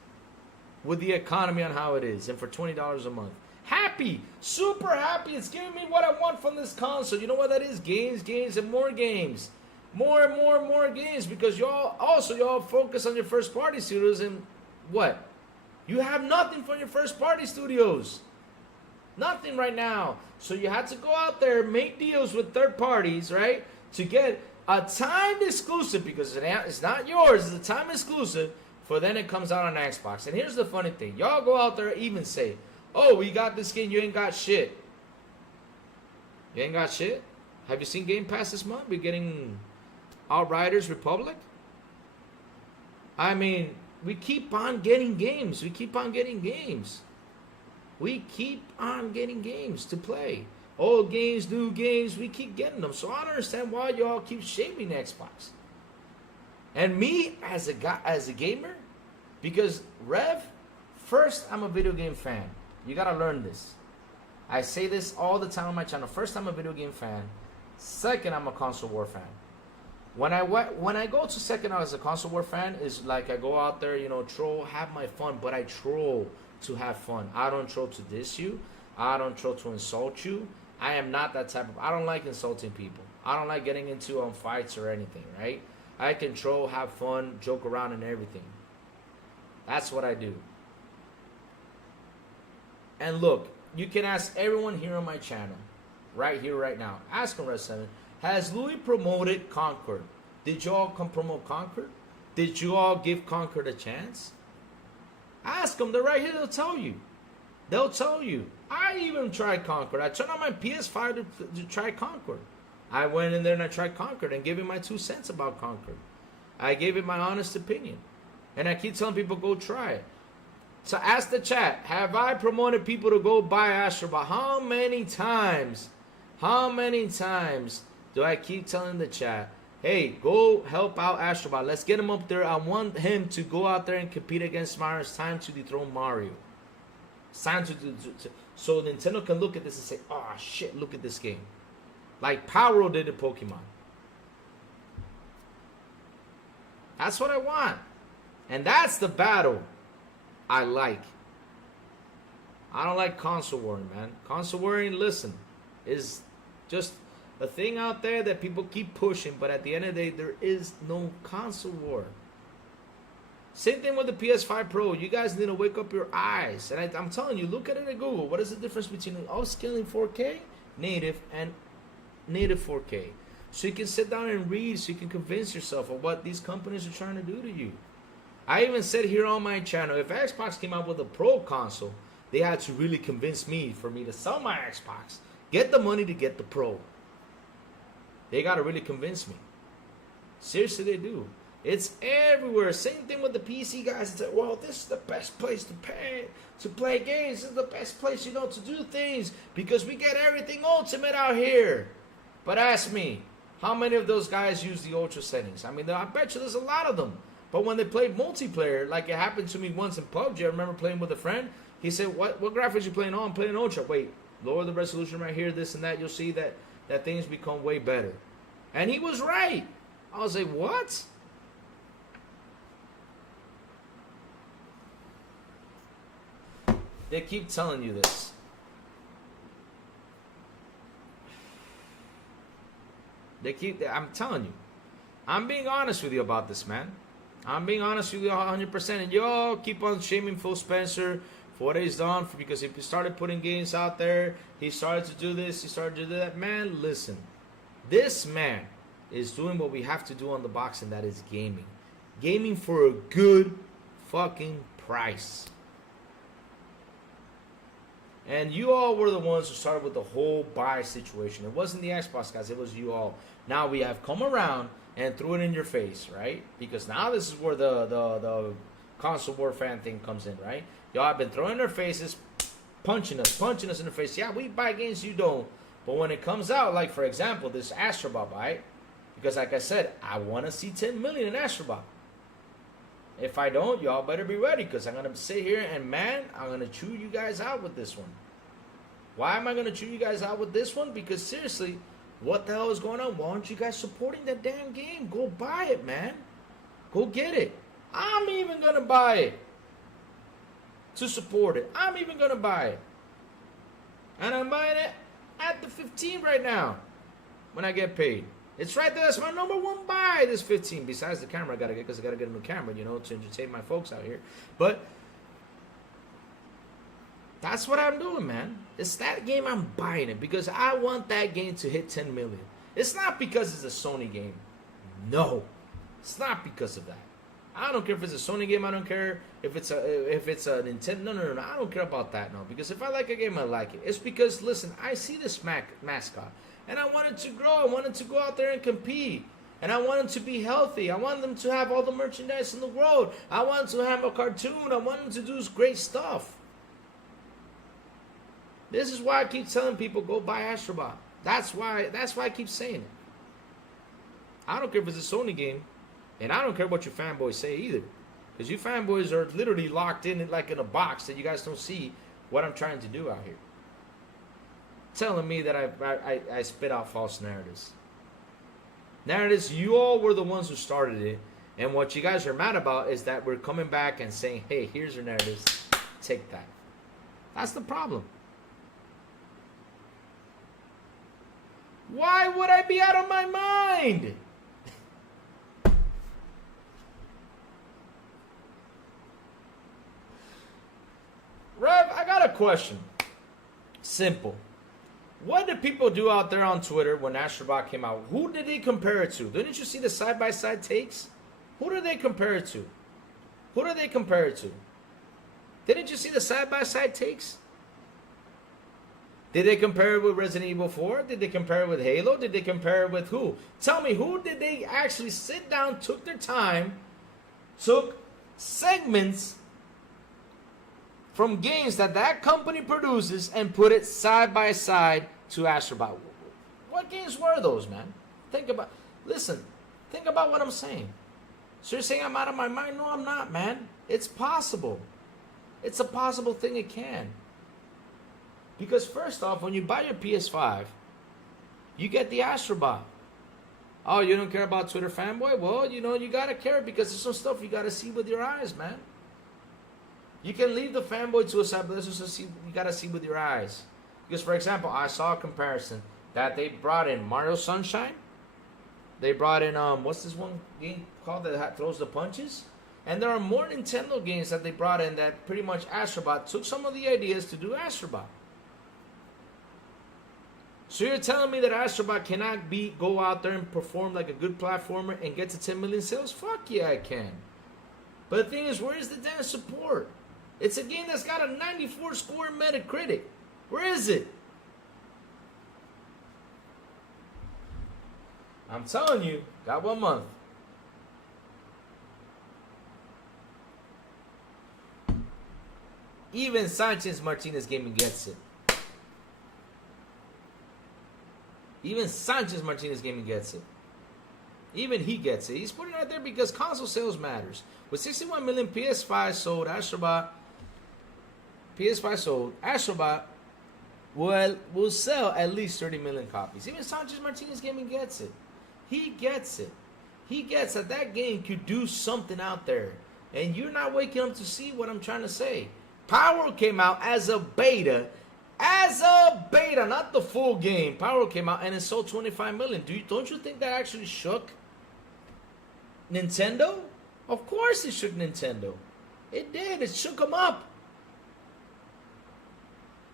With the economy on how it is. And for $20 a month. Happy. Super happy. It's giving me what I want from this console. You know what that is? Games, games, and more games. More and more and more games. Because y'all focus on your first party studios. And what? You have nothing for your first party studios. Nothing right now. So you had to go out there, make deals with third parties, right? To get a timed exclusive, because it's not yours, it's a time exclusive, for then it comes out on Xbox. And here's the funny thing. Y'all go out there even say, oh, we got this game, you ain't got shit. You ain't got shit? Have you seen Game Pass this month? We're getting Outriders Republic. I mean, we keep on getting games. We keep on getting games. We keep on getting games to play. Old games, new games, we keep getting them. So I don't understand why y'all keep shaming Xbox. And me as a gamer, because Rev, first I'm a video game fan. You gotta learn this. I say this all the time on my channel. First, I'm a video game fan. Second, I'm a console war fan. When I go to second as a console war fan, is like I go out there, troll, have my fun, but I troll to have fun. I don't troll to diss you. I don't troll to insult you. I am not that type of. I don't like insulting people. I don't like getting into fights or anything, right? I can troll, have fun, joke around, and everything. That's what I do. And look, you can ask everyone here on my channel, right here, right now. Ask them, Red7. Has Louis promoted Concord? Did you all come promote Concord? Did you all give Concord a chance? Ask them. They're right here. They'll tell you. They'll tell you. I even tried Concord. I turned on my PS5 to try Concord. I went in there and I tried Concord and gave it my 2 cents about Concord. I gave it my honest opinion. And I keep telling people, go try it. So ask the chat, have I promoted people to go buy Astrobot? How many times do I keep telling the chat, hey, go help out Astrobot. Let's get him up there. I want him to go out there and compete against Mario. It's time to dethrone Mario. It's time to so Nintendo can look at this and say, oh, shit, look at this game. Like Power did in Pokemon. That's what I want. And that's the battle I like. I don't like console warring, man. Console warring, listen, is just a thing out there that people keep pushing, but at the end of the day, there is no console war. Same thing with the PS5 Pro. You guys need to wake up your eyes. And I'm telling you, look at it at Google. What is the difference between upscaling 4K, native, and native 4K? So you can sit down and read, so you can convince yourself of what these companies are trying to do to you. I even said here on my channel, if Xbox came out with a Pro console, they had to really convince me for me to sell my Xbox. Get the money to get the Pro. They got to really convince me. Seriously, they do. It's everywhere. Same thing with the PC guys. It's like, well, this is the best place to play games. This is the best place, to do things because we get everything ultimate out here. But ask me, how many of those guys use the ultra settings? I mean, I bet you there's a lot of them. But when they play multiplayer, like it happened to me once in PUBG, I remember playing with a friend. He said, what graphics you playing on? I'm playing ultra. Wait, lower the resolution right here, this and that. You'll see that that things become way better. And he was right. I was like, what? They keep telling you this. I'm telling you. I'm being honest with you about this, man. I'm being honest with you 100%. And y'all keep on shaming Phil Spencer for what he's done. Because if he started putting games out there, he started to do this, he started to do that. Man, listen. This man is doing what we have to do on the box, and that is gaming. Gaming for a good fucking price. And you all were the ones who started with the whole buy situation. It wasn't the Xbox guys, it was you all. Now we have come around and threw it in your face, right? Because now this is where the console war fan thing comes in, right? Y'all have been throwing in their faces, punching us in the face. Yeah, we buy games, you don't. But when it comes out, like for example, this Astrobot, right? Because like I said, I want to see 10 million in Astrobot. If I don't, y'all better be ready, because I'm going to sit here and, man, I'm going to chew you guys out with this one. Why am I going to chew you guys out with this one? Because seriously, what the hell is going on? Why aren't you guys supporting that damn game? Go buy it, man. Go get it. I'm even going to buy it to support it. I'm even going to buy it. And I'm buying it at the 15 right now when I get paid. It's right there. That's my number one buy, this 15. Besides the camera I got to get, because I got to get a new camera, you know, to entertain my folks out here. But that's what I'm doing, man. It's that game, I'm buying it because I want that game to hit 10 million. It's not because it's a Sony game. No. It's not because of that. I don't care if it's a Sony game. I don't care if it's a Nintendo. No. I don't care about that, no. Because if I like a game, I like it. It's because, listen, I see this mascot. And I want it to grow. I want it to go out there and compete. And I want them to be healthy. I want them to have all the merchandise in the world. I want them to have a cartoon. I want them to do great stuff. This is why I keep telling people, go buy Astrobot. That's why I keep saying it. I don't care if it's a Sony game. And I don't care what your fanboys say either. Because you fanboys are literally locked in like in a box that you guys don't see what I'm trying to do out here. Telling me that I spit out false narratives. Narratives, you all were the ones who started it. And what you guys are mad about is that we're coming back and saying, hey, here's your narratives. Take that. That's the problem. Why would I be out of my mind? Rev, I got a question. Simple. What did people do out there on Twitter when Astrobot came out? Who did they compare it to? Didn't you see the side-by-side takes? Who did they compare it to? Who did they compare it to? Didn't you see the side-by-side takes? Did they compare it with Resident Evil 4? Did they compare it with Halo? Did they compare it with who? Tell me, who did they actually sit down, took their time, took segments from games that company produces and put it side by side to Astrobot? What games were those, man? Think about what I'm saying. So you're saying I'm out of my mind? No, I'm not, man. It's possible. It's a possible thing, it can. Because first off, when you buy your PS5, you get the Astrobot. Oh, you don't care about Twitter fanboy? Well, you know, you gotta care because there's some stuff you gotta see with your eyes, man. You can leave the fanboy to a side, but you gotta see with your eyes. Because, for example, I saw a comparison that they brought in Mario Sunshine. They brought in, what's this one game called that throws the punches? And there are more Nintendo games that they brought in that pretty much Astrobot took some of the ideas to do Astrobot. So you're telling me that Astrobot cannot go out there and perform like a good platformer and get to 10 million sales? Fuck yeah, I can. But the thing is, where is the damn support? It's a game that's got a 94 score Metacritic. Where is it? I'm telling you, got 1 month. Even Sanchez Martinez Gaming gets it. Even Sanchez Martinez Gaming gets it. Even he gets it. He's putting it out there because console sales matters. With 61 million PS5 sold, Astrobot will sell at least 30 million copies. Even Sanchez Martinez Gaming gets it. He gets it. He gets that game could do something out there. And you're not waking up to see what I'm trying to say. Power came out as a beta. As a beta, not the full game. Power came out and it sold 25 million. Don't you think that actually shook Nintendo? Of course it shook Nintendo. It did. It shook them up.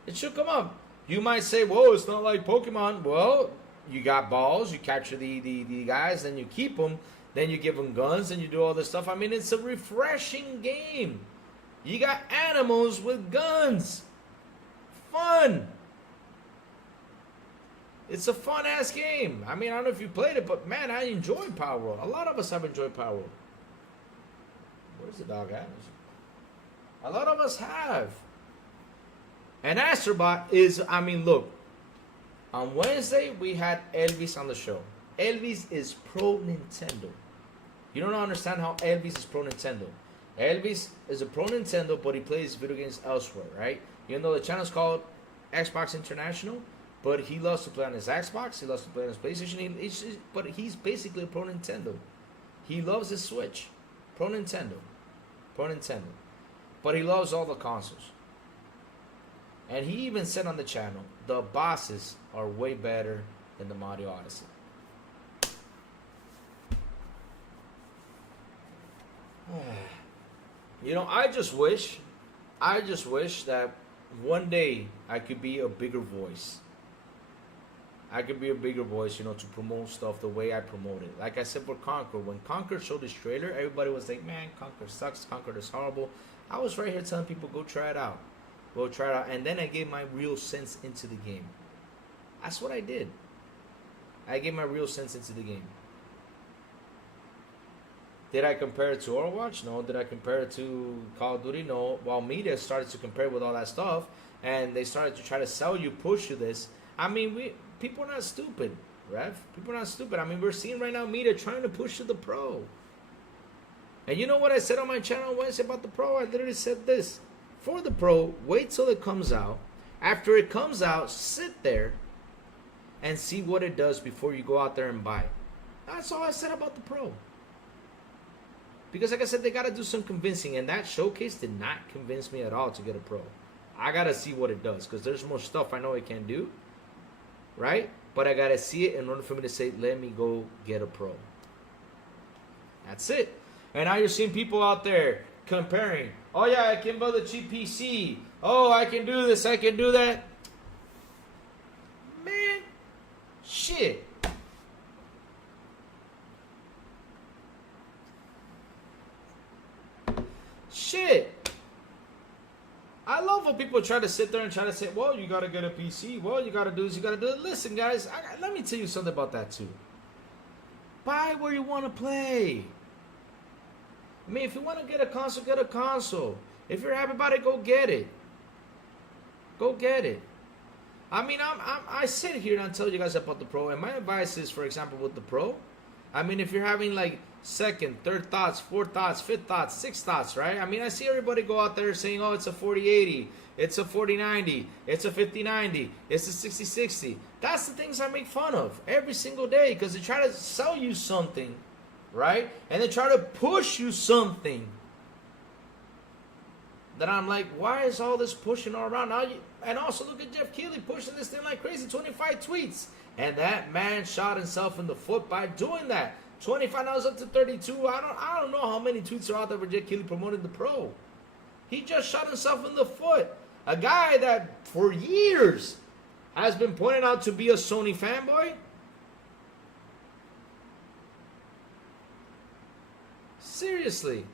It shook them up. You might say, whoa, it's not like Pokemon. Well, you got balls. You capture the guys, then you keep them. Then you give them guns, and you do all this stuff. I mean, it's a refreshing game. You got animals with guns. Fun. It's a fun-ass game. I mean, I don't know if you played it, but, man, I enjoyed Power World. A lot of us have enjoyed Power World. Where's the dog at? A lot of us have. And Astrobot is, I mean, look. On Wednesday, we had Elvis on the show. Elvis is pro Nintendo. You don't understand how Elvis is pro Nintendo. Elvis is a pro Nintendo, but he plays video games elsewhere, right? Even though the channel's called Xbox International, but he loves to play on his Xbox, he loves to play on his PlayStation, but he's basically a pro Nintendo. He loves his Switch. Pro Nintendo. Pro Nintendo. But he loves all the consoles. And he even said on the channel, the bosses are way better than the Mario Odyssey. You know, I just wish that one day I could be a bigger voice. I could be a bigger voice, you know, to promote stuff the way I promote it. Like I said for Conquer, when Conquer showed this trailer, everybody was like, man, Conquer sucks, Conquer is horrible. I was right here telling people, go try it out. Go try it out. And then I gave my real sense into the game. That's what I did. I gave my real sense into the game. Did I compare it to Overwatch? No. Did I compare it to Call of Duty? No. While media started to compare with all that stuff, and they started to try to sell you, push you this. I mean, people are not stupid, Rev. People are not stupid. I mean, we're seeing right now media trying to push to the Pro. And you know what I said on my channel Wednesday about the Pro? I literally said this. For the Pro, wait till it comes out. After it comes out, sit there and see what it does before you go out there and buy it. That's all I said about the Pro. Because like I said, they got to do some convincing. And that showcase did not convince me at all to get a Pro. I got to see what it does. Because there's more stuff I know it can do. Right? But I got to see it in order for me to say, let me go get a Pro. That's it. And now you're seeing people out there comparing. Oh yeah, I can build a cheap PC. Oh, I can do this, I can do that. Man, shit. Shit. I love when people try to sit there and try to say, well, you got to get a PC. Well, you got to do this, you got to do it. Listen, guys, let me tell you something about that too. Buy where you want to play. I mean, if you want to get a console, get a console. If you're happy about it, go get it. Go get it. I mean, I sit here and I tell you guys about the Pro, and my advice is, for example, with the Pro, I mean, if you're having like second, third thoughts, fourth thoughts, fifth thoughts, sixth thoughts, right? I mean, I see everybody go out there saying, oh, it's a 4080, it's a 4090, it's a 5090, it's a 6060. That's the things I make fun of every single day because they try to sell you something, right? And they try to push you something that I'm like, why is all this pushing all around? Now and also look at Jeff Keighley pushing this thing like crazy, 25 tweets. And that man shot himself in the foot by doing that. 25 now is up to 32. I don't know how many tweets are out there for Jeff Keighley promoting the Pro. He just shot himself in the foot. A guy that for years has been pointed out to be a Sony fanboy. Seriously.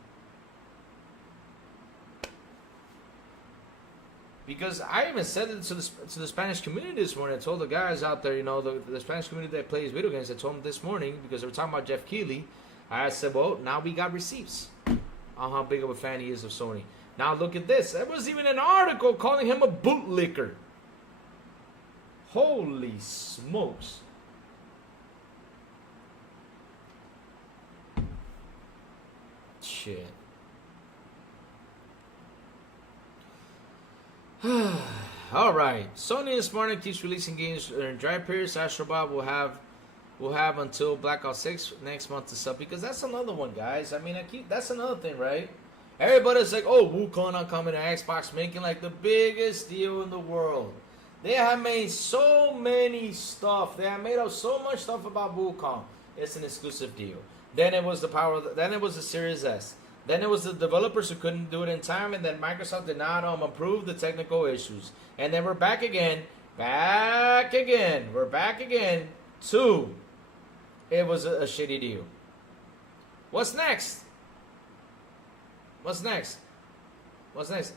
Because I even said it to the Spanish community this morning. I told the guys out there, you know, the Spanish community that plays video games, I told them this morning, because they were talking about Jeff Keighley, I said, well, now we got receipts on how big of a fan he is of Sony. Now look at this. There was even an article calling him a bootlicker. Holy smokes. Shit. All right. Sony this morning keeps releasing games during dry periods. Astrobot will have until Black Ops 6 next month to sub, because that's another one, guys. I mean, that's another thing, right? Everybody's like, oh, Wukong not coming to Xbox, making like the biggest deal in the world. They have made so many stuff. They have made up so much stuff about Wukong. It's an exclusive deal. Then it was then it was the Series S. Then it was the developers who couldn't do it in time, and then Microsoft did not approve the technical issues. And then we're back again. We're back again to it was a shitty deal. What's next? What's next?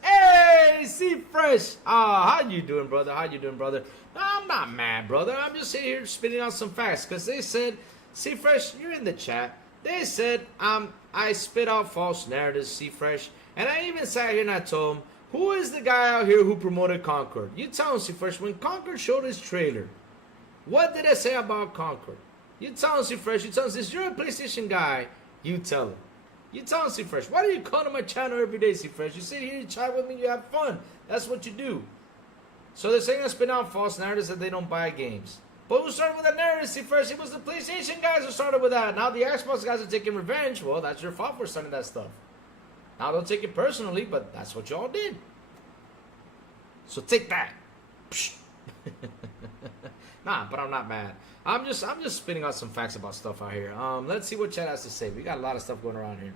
Hey, C-Fresh! How you doing, brother? No, I'm not mad, brother. I'm just sitting here spitting out some facts, because they said, C-Fresh, you're in the chat. They said I spit out false narratives, C-Fresh. And I even sat here and I told him, who is the guy out here who promoted Concord? You tell him, C-Fresh, when Concord showed his trailer, what did I say about Concord? You tell him, C-Fresh, since you're a PlayStation guy, you tell him. You tell him, C-Fresh, why do you come to my channel every day, C-Fresh? You sit here, you chat with me, you have fun. That's what you do. So they're saying I spit out false narratives that they don't buy games. But who started with that narrative, C-Fresh? It was the PlayStation guys who started with that. Now the Xbox guys are taking revenge. Well, that's your fault for starting that stuff. Now don't take it personally, but that's what y'all did. So take that. Nah, but I'm not mad. I'm just spitting out some facts about stuff out here. Let's see what chat has to say. We got a lot of stuff going around here.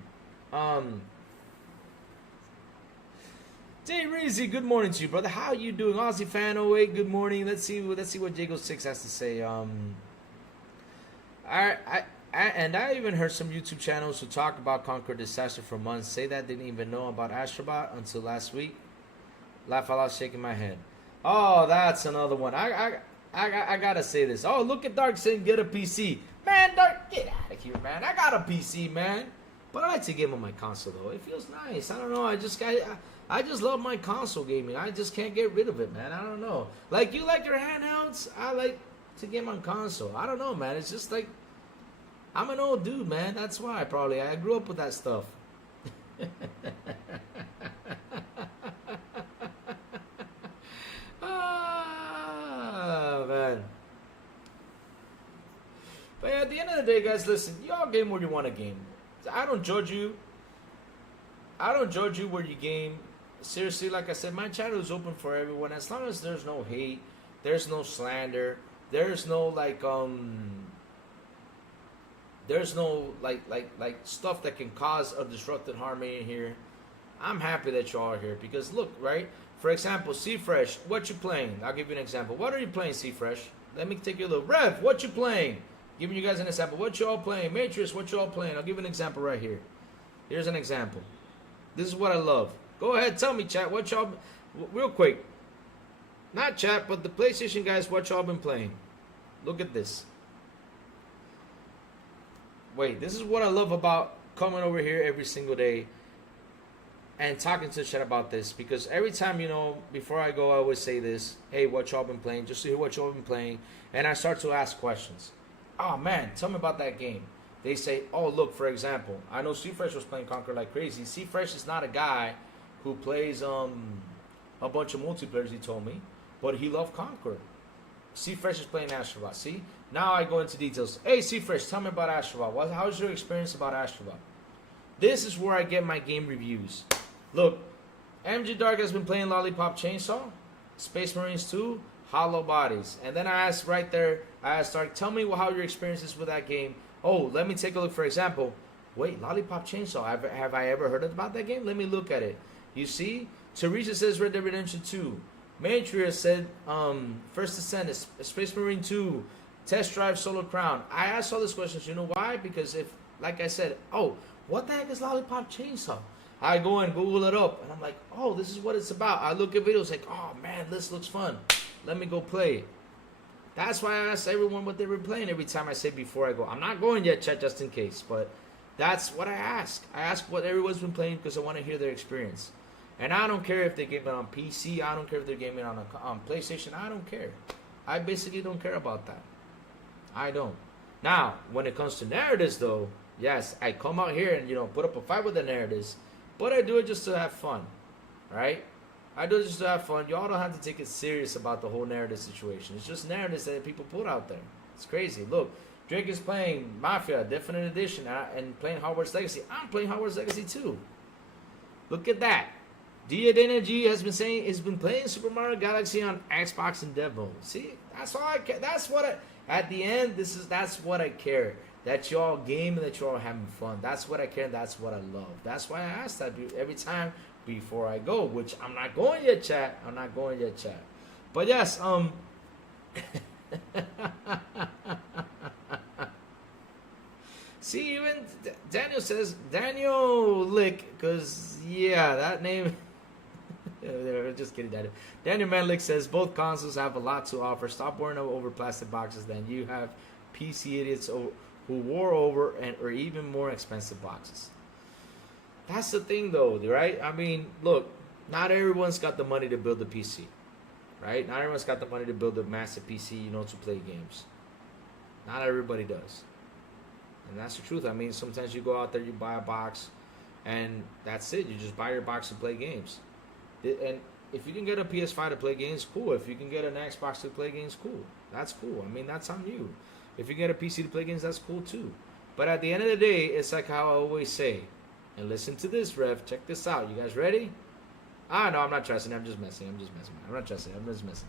Jay Reezy, good morning to you, brother. How you doing? Aussie fan 08, good morning. Let's see what Jago 6 has to say. I even heard some YouTube channels who talk about Conquer Disaster for months say that didn't even know about Astrobot until last week. Laugh out loud, shaking my head. Oh, that's another one. I gotta say this. Oh, look at Dark saying get a PC. Man, Dark, get out of here, man. I got a PC, man. But I like to game on my console though. It feels nice. I don't know. I just love my console gaming. I just can't get rid of it, man. I don't know. Like you like your handhelds, I like to game on console. I don't know, man. It's just like I'm an old dude, man. That's why I grew up with that stuff. Oh, man. But yeah, at the end of the day, guys, listen, y'all game where you want to game. I don't judge you. I don't judge you where you game. Seriously, like I said, my channel is open for everyone. As long as there's no hate, there's no slander, there's no like stuff that can cause a disrupted harmony in here. I'm happy that y'all are here because look, right? For example, C-Fresh, what you playing? I'll give you an example. What are you playing, C-Fresh? Let me take you a look. Rev, what you playing? Giving you guys an example. What you all playing? Matrix, what you all playing? I'll give you an example right here. Here's an example. This is what I love. Go ahead, tell me, chat. What y'all, real quick. Not chat, but the PlayStation guys, what y'all been playing? Look at this. Wait, this is what I love about coming over here every single day and talking to the chat about this, because every time, you know, before I go, I always say this, hey, what y'all been playing, just to hear what y'all been playing, and I start to ask questions. Oh man, tell me about that game. They say, oh look, for example, I know C-Fresh was playing Conquer like crazy. C-Fresh is not a guy who plays a bunch of multiplayers, he told me, but he loved Conquer. C-Fresh is playing Astrobot. See, now I go into details. Hey C-Fresh, tell me about Astrobot. How's your experience about Astrobot? This is where I get my game reviews. Look, MG Dark has been playing Lollipop Chainsaw, Space Marines 2, Hollow Bodies. And then I asked right there, I asked Dark, tell me how your experience is with that game. Oh, let me take a look, for example. Wait, Lollipop Chainsaw, have I ever heard about that game? Let me look at it. You see, Teresa says Red Dead Redemption 2. Matrius said First Ascent, Space Marine 2, Test Drive Solo Crown. I asked all these questions, you know why? Because if, like I said, oh, what the heck is Lollipop Chainsaw? I go and Google it up, and I'm like, oh, this is what it's about. I look at videos like, oh man, this looks fun. Let me go play it. That's why I ask everyone what they were playing every time I say before I go. I'm not going yet, chat, just in case, but that's what I ask. I ask what everyone's been playing because I want to hear their experience. And I don't care if they game it on PC. I don't care if they're gaming on PlayStation. I don't care. I basically don't care about that. I don't. Now, when it comes to narratives, though, yes, I come out here and, you know, put up a fight with the narratives. But I do it just to have fun, right? I do it just to have fun. Y'all don't have to take it serious about the whole narrative situation. It's just narratives that people put out there. It's crazy. Look, Drake is playing Mafia Definite Edition and playing Hogwarts Legacy. I'm playing Hogwarts Legacy too. Look at that. D-Energy has been playing Super Mario Galaxy on Xbox and Dev mode. See, that's all I care. That's what at the end, that's what I care. That y'all game and that y'all having fun. That's what I care. That's what I love. That's why I ask that every time before I go, which I'm not going yet, chat. I'm not going yet, chat. But yes, see, even Daniel says Daniel Lick, because yeah, that name. Just kidding, Daniel. Daniel Manlick says both consoles have a lot to offer. Stop worrying over plastic boxes. Then you have PC idiots who war over or even more expensive boxes. That's the thing, though, right? I mean, look, not everyone's got the money to build a PC, right? Not everyone's got the money to build a massive PC, to play games. Not everybody does. And that's the truth. I mean, sometimes you go out there, you buy a box, and that's it. You just buy your box and play games. And if you can get a PS5 to play games, cool. If you can get an Xbox to play games, cool. That's cool. I mean, that's on you. If you get a PC to play games, that's cool too. But at the end of the day, it's like how I always say, and listen to this, Rev. Check this out. You guys ready? No, I'm not trusting. I'm just messing. I'm not trusting. I'm just messing.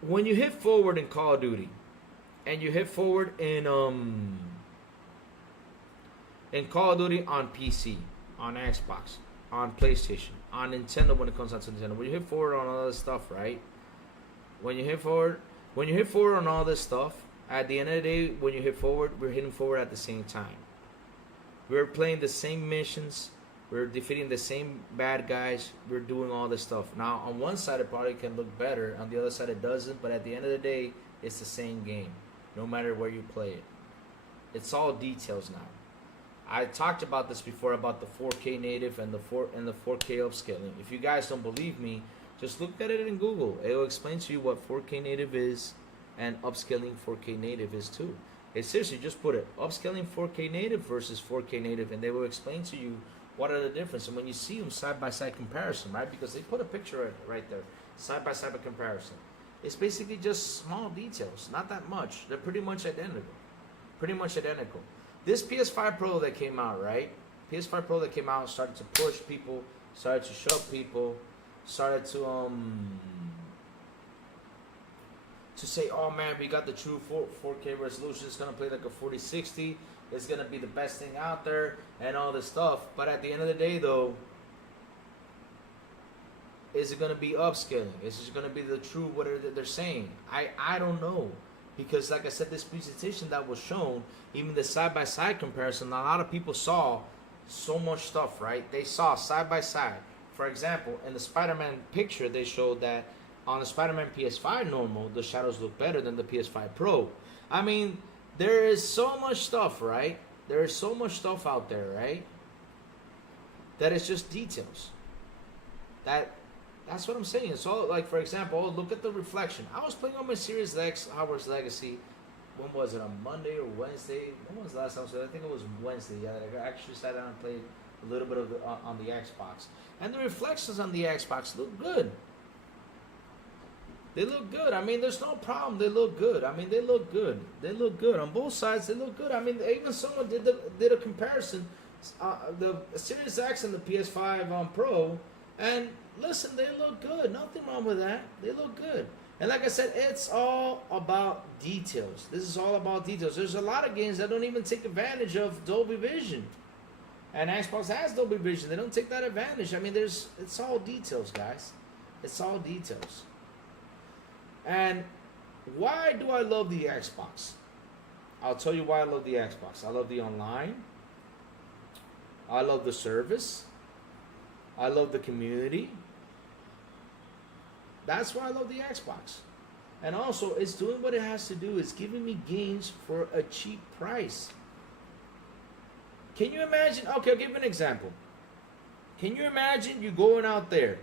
When you hit forward in Call of Duty, and you hit forward in Call of Duty on PC, on Xbox, on PlayStation, on Nintendo when it comes out to Nintendo, when you hit forward on all this stuff, right? When you hit forward on all this stuff, at the end of the day, when you hit forward, we're hitting forward at the same time. We're playing the same missions. We're defeating the same bad guys. We're doing all this stuff. Now, on one side, it probably can look better. On the other side, it doesn't. But at the end of the day, it's the same game, no matter where you play it. It's all details now. I talked about this before about the 4K native and the 4K upscaling. If you guys don't believe me, just look at it in Google. It will explain to you what 4K native is and upscaling 4K native is too. It's seriously, just put it upscaling 4K native versus 4K native, and they will explain to you what are the differences. And when you see them side by side comparison, right? Because they put a picture right there, side by side comparison. It's basically just small details, not that much. They're pretty much identical. Pretty much identical. This PS5 Pro that came out, right? PS5 Pro that came out started to push people, started to shove people, started to say, oh man, we got the true 4K resolution. It's gonna play like a 4060. It's gonna be the best thing out there and all this stuff. But at the end of the day, though, is it gonna be upscaling? Is it gonna be the true what they're saying? I don't know. Because like I said, this presentation that was shown, even the side-by-side comparison, a lot of people saw so much stuff, right? They saw side-by-side. For example, in the Spider-Man picture, they showed that on the Spider-Man PS5 normal, the shadows look better than the PS5 Pro. I mean, there is so much stuff, right? There is so much stuff out there, right? That is just details. That's what I'm saying. So, like, for example, look at the reflection. I was playing on my Series X Hogwarts Legacy. When was it? On Monday or Wednesday? When was the last time? I think it was Wednesday. Yeah, I actually sat down and played a little bit of on the Xbox. And the reflections on the Xbox look good. They look good. I mean, there's no problem. They look good. I mean, they look good. They look good. On both sides, they look good. I mean, even someone did a comparison. The Series X and the PS5 Pro. And listen, they look good. Nothing wrong with that. They look good. And like I said, it's all about details. This is all about details. There's a lot of games that don't even take advantage of Dolby Vision. And Xbox has Dolby Vision. They don't take that advantage. I mean, it's all details, guys. It's all details. And why do I love the Xbox? I'll tell you why I love the Xbox. I love the online. I love the service. I love the community. That's why I love the Xbox. And also, it's doing what it has to do. It's giving me games for a cheap price. Can you imagine? Okay, I'll give you an example. Can you imagine you going out there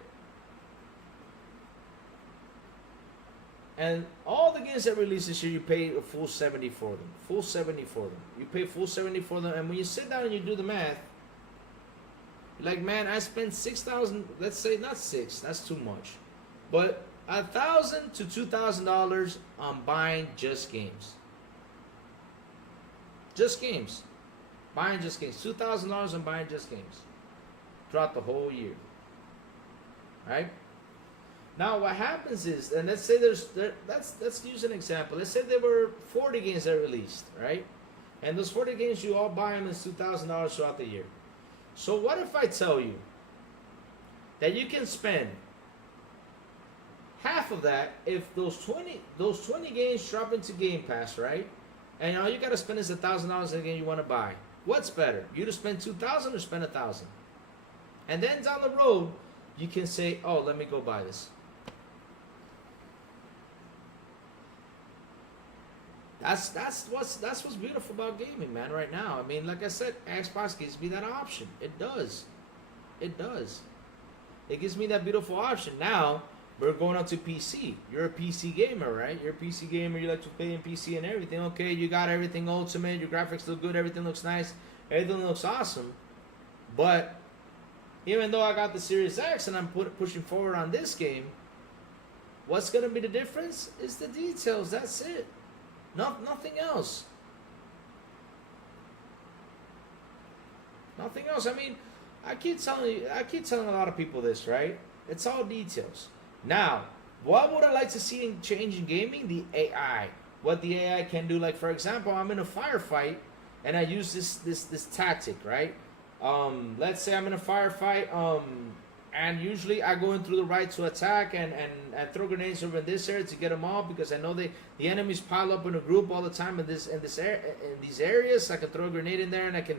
And all the games that release this year, you pay a full 70 for them. Full 70 for them. You pay full 70 for them, and when you sit down and you do the math, you're like, man, I spent 6,000. Let's say not 6. That's too much, but $1,000 to $2,000 on buying just games. Just games. Buying just games. $2,000 on buying just games throughout the whole year. Right? Now what happens is, and let's say let's use an example. Let's say there were 40 games that released, right? And those 40 games, you all buy them as $2,000 throughout the year. So what if I tell you that you can spend half of that if those 20 games drop into Game Pass, right? And all you gotta spend is $1,000 in a game you want to buy. What's better? You to spend $2,000 or spend $1,000? And then down the road, you can say, "Oh, let me go buy this." That's what's beautiful about gaming, man. Right now, I mean, like I said, Xbox gives me that option. It does. It does. It gives me that beautiful option. Now we're going on to PC. You're a PC gamer, right? You're a PC gamer. You like to play in PC and everything. Okay, you got everything ultimate. Your graphics look good. Everything looks nice. Everything looks awesome. But even though I got the Series X and I'm pushing forward on this game, what's going to be the difference is the details. That's it. Nothing else. Nothing else. I mean, I keep telling a lot of people this, right? It's all details. Now, what would I like to see in change in gaming? The AI. What the AI can do. Like, for example, I'm in a firefight and I use this tactic, right? Let's say I'm in a firefight, and usually I go in through the right to attack and throw grenades over in this area to get them off, because I know the enemies pile up in a group all the time in these areas. I can throw a grenade in there and I can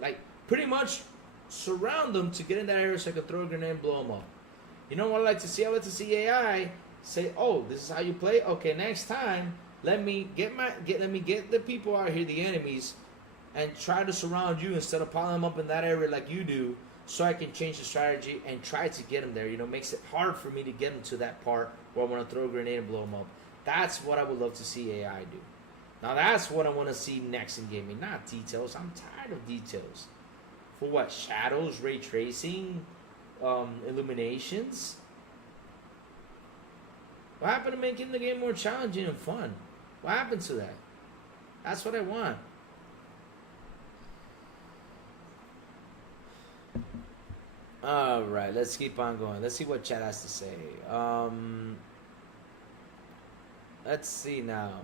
like pretty much surround them to get in that area so I can throw a grenade and blow them up. You know what I like to see? I like to see AI say, "Oh, this is how you play. Okay, next time let me get the people out here, the enemies, and try to surround you instead of piling them up in that area like you do, so I can change the strategy and try to get them there." You know, makes it hard for me to get them to that part where I want to throw a grenade and blow them up. That's what I would love to see AI do. Now that's what I want to see next in gaming, not details. I'm tired of details. For what? Shadows, ray tracing, illuminations. What happened to making the game more challenging and fun? What happened to that? That's what I want. All right, let's keep on going. Let's see what chat has to say. Let's see now.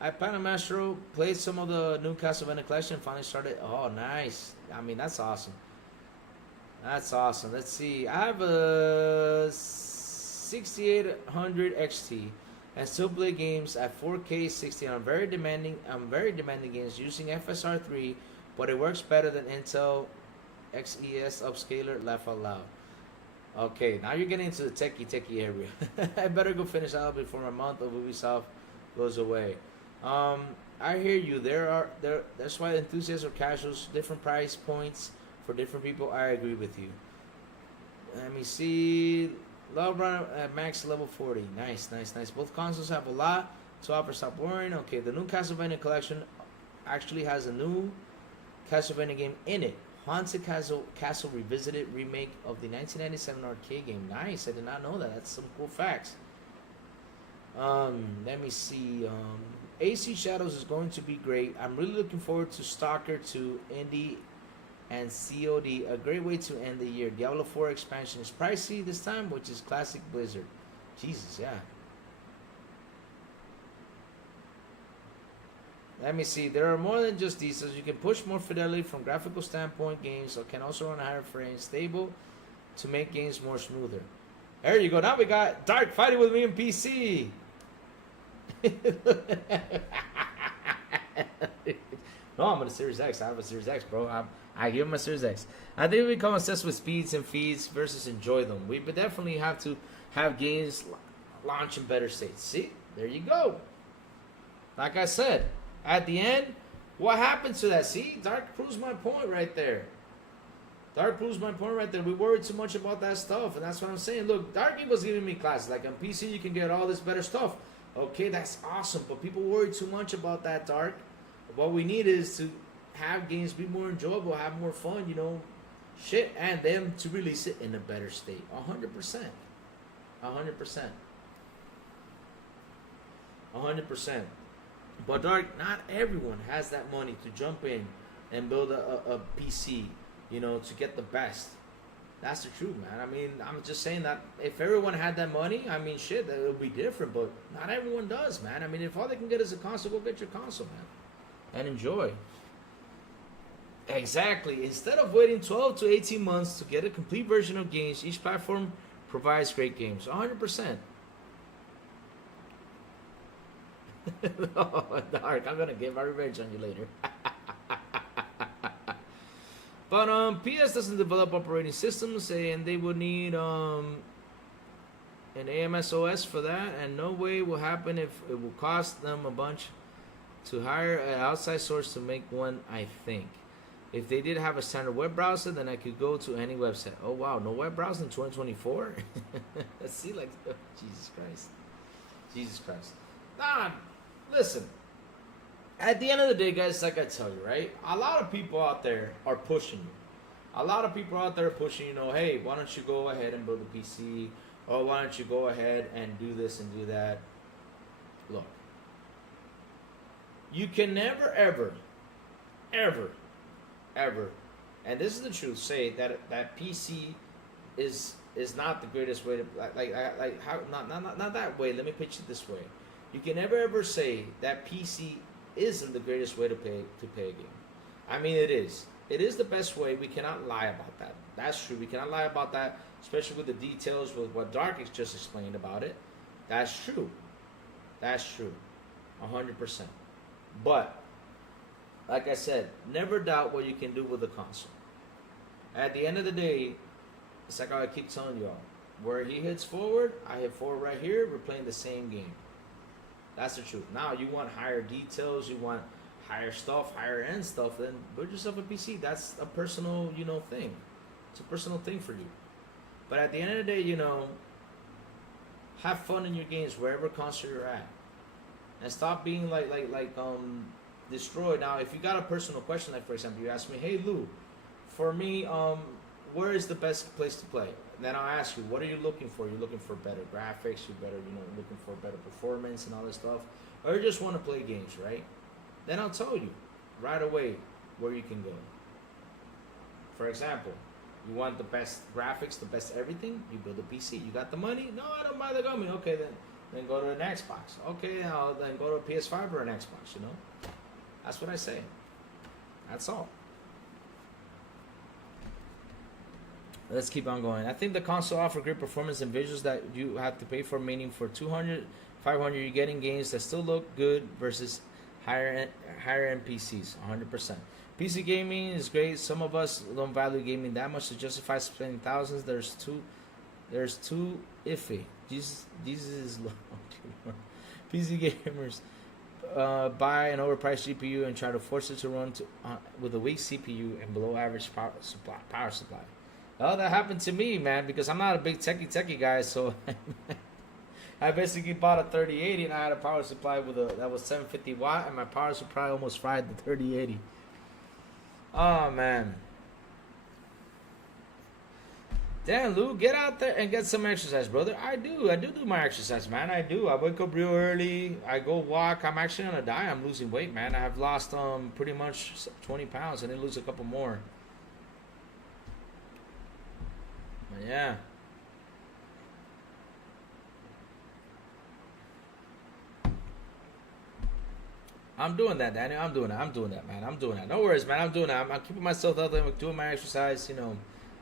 I Panamastro played some of the new Castlevania collection. Finally started. Oh, nice. I mean, that's awesome. That's awesome. Let's see. I have a 6800 XT and still play games at 4K 60. I'm very demanding games using FSR3, but it works better than Intel XES upscaler. Laugh out loud. Okay, now you're getting into the techie area. I better go finish out before my month of Ubisoft goes away. I hear you. That's why enthusiasts or casuals, different price points for different people. I agree with you. Let me see. Love Run at max level 40. Nice. Both consoles have a lot to offer. Stop worrying. Okay, the new Castlevania collection actually has a new Castlevania game in it. Haunted Castle Revisited remake of the 1997 arcade game. Nice. I did not know that. That's some cool facts. Let me see. AC Shadows is going to be great. I'm really looking forward to Stalker 2, Indie, and COD. A great way to end the year. Diablo 4 expansion is pricey this time, which is classic Blizzard. Jesus, yeah. Let me see. There are more than just these. You can push more fidelity from graphical standpoint. Games so can also run higher frame stable to make games more smoother. There you go. Now we got Dark fighting with me in PC. No, I'm on a Series X. I have a Series X, bro. I give him a Series X. I think we become obsessed with speeds and feeds versus enjoy them. We definitely have to have games launch in better states. See? There you go. Like I said, at the end, what happened to that? See? Dark proves my point right there. Dark proves my point right there. We worry too much about that stuff, and that's what I'm saying. Look, Dark Evil's giving me classes. Like on PC, you can get all this better stuff. Okay, that's awesome, but people worry too much about that, Dark. What we need is to have games be more enjoyable, have more fun, shit, and them to release it in a better state. 100%. 100%. 100%. But Dark, not everyone has that money to jump in and build a PC, to get the best. That's the truth, man. I mean, I'm just saying that if everyone had that money, I mean, shit, that it would be different. But not everyone does, man. I mean, if all they can get is a console, go get your console, man, and enjoy. Exactly. Instead of waiting 12 to 18 months to get a complete version of games, each platform provides great games. 100%. Oh, Dark, I'm gonna get my revenge on you later. But PS doesn't develop operating systems, and they would need an AMS-OS for that, and no way will happen if it will cost them a bunch to hire an outside source to make one, I think. If they did have a standard web browser, then I could go to any website. Oh, wow, no web browser in 2024? Let's see, Jesus Christ. Jesus Christ. Nah, listen. At the end of the day, guys, like I tell you, right? A lot of people out there are pushing you. A lot of people out there are pushing, hey, why don't you go ahead and build a PC? Or why don't you go ahead and do this and do that? Look. You can never, ever, and this is the truth, say that PC is not the greatest way to, how, not that way. Let me pitch it this way. You can never, ever say that PC isn't the greatest way to pay a game. I mean, it is. It is the best way. We cannot lie about that. That's true. We cannot lie about that, especially with the details with what Dark just explained about it. That's true. That's true. 100%. But, like I said, never doubt what you can do with a console. At the end of the day, it's like I keep telling y'all. Where he hits forward, I hit forward right here. We're playing the same game. That's the truth. Now, you want higher details, you want higher stuff, higher end stuff, then build yourself a PC. That's a personal, thing. It's a personal thing for you. But at the end of the day, have fun in your games wherever console you're at. And stop being destroyed. Now, if you got a personal question, like for example, you ask me, hey Lou, for me, where is the best place to play? Then I'll ask you, what are you looking for? You're looking for better graphics, looking for better performance and all this stuff, or you just want to play games, right? Then I'll tell you right away where you can go. For example, you want the best graphics, the best everything, you build a PC. You got the money? No, I don't buy the gummy. Okay, then go to an Xbox. Okay, then go to a PS5 or an Xbox, That's what I say. That's all. Let's keep on going. I think the console offer great performance and visuals that you have to pay for, meaning for 200, 500, you're getting games that still look good versus higher end PCs, 100%. PC gaming is great. Some of us don't value gaming that much to justify spending thousands. There's too iffy. Jesus is low. PC gamers buy an overpriced GPU and try to force it to run with a weak CPU and below average power supply. Oh, that happened to me, man, because I'm not a big techie guy, so I basically bought a 3080 and I had a power supply that was 750 watt, and my power supply almost fried the 3080. Oh, man. Damn, Lou, get out there and get some exercise, brother. I do my exercise, man. I do. I wake up real early. I go walk. I'm actually on a diet. I'm losing weight, man. I have lost pretty much 20 pounds and then lose a couple more. But yeah. I'm doing that, Daniel. I'm doing that, man. I'm doing that. No worries, man. I'm doing that. I'm keeping myself healthy. I'm doing my exercise,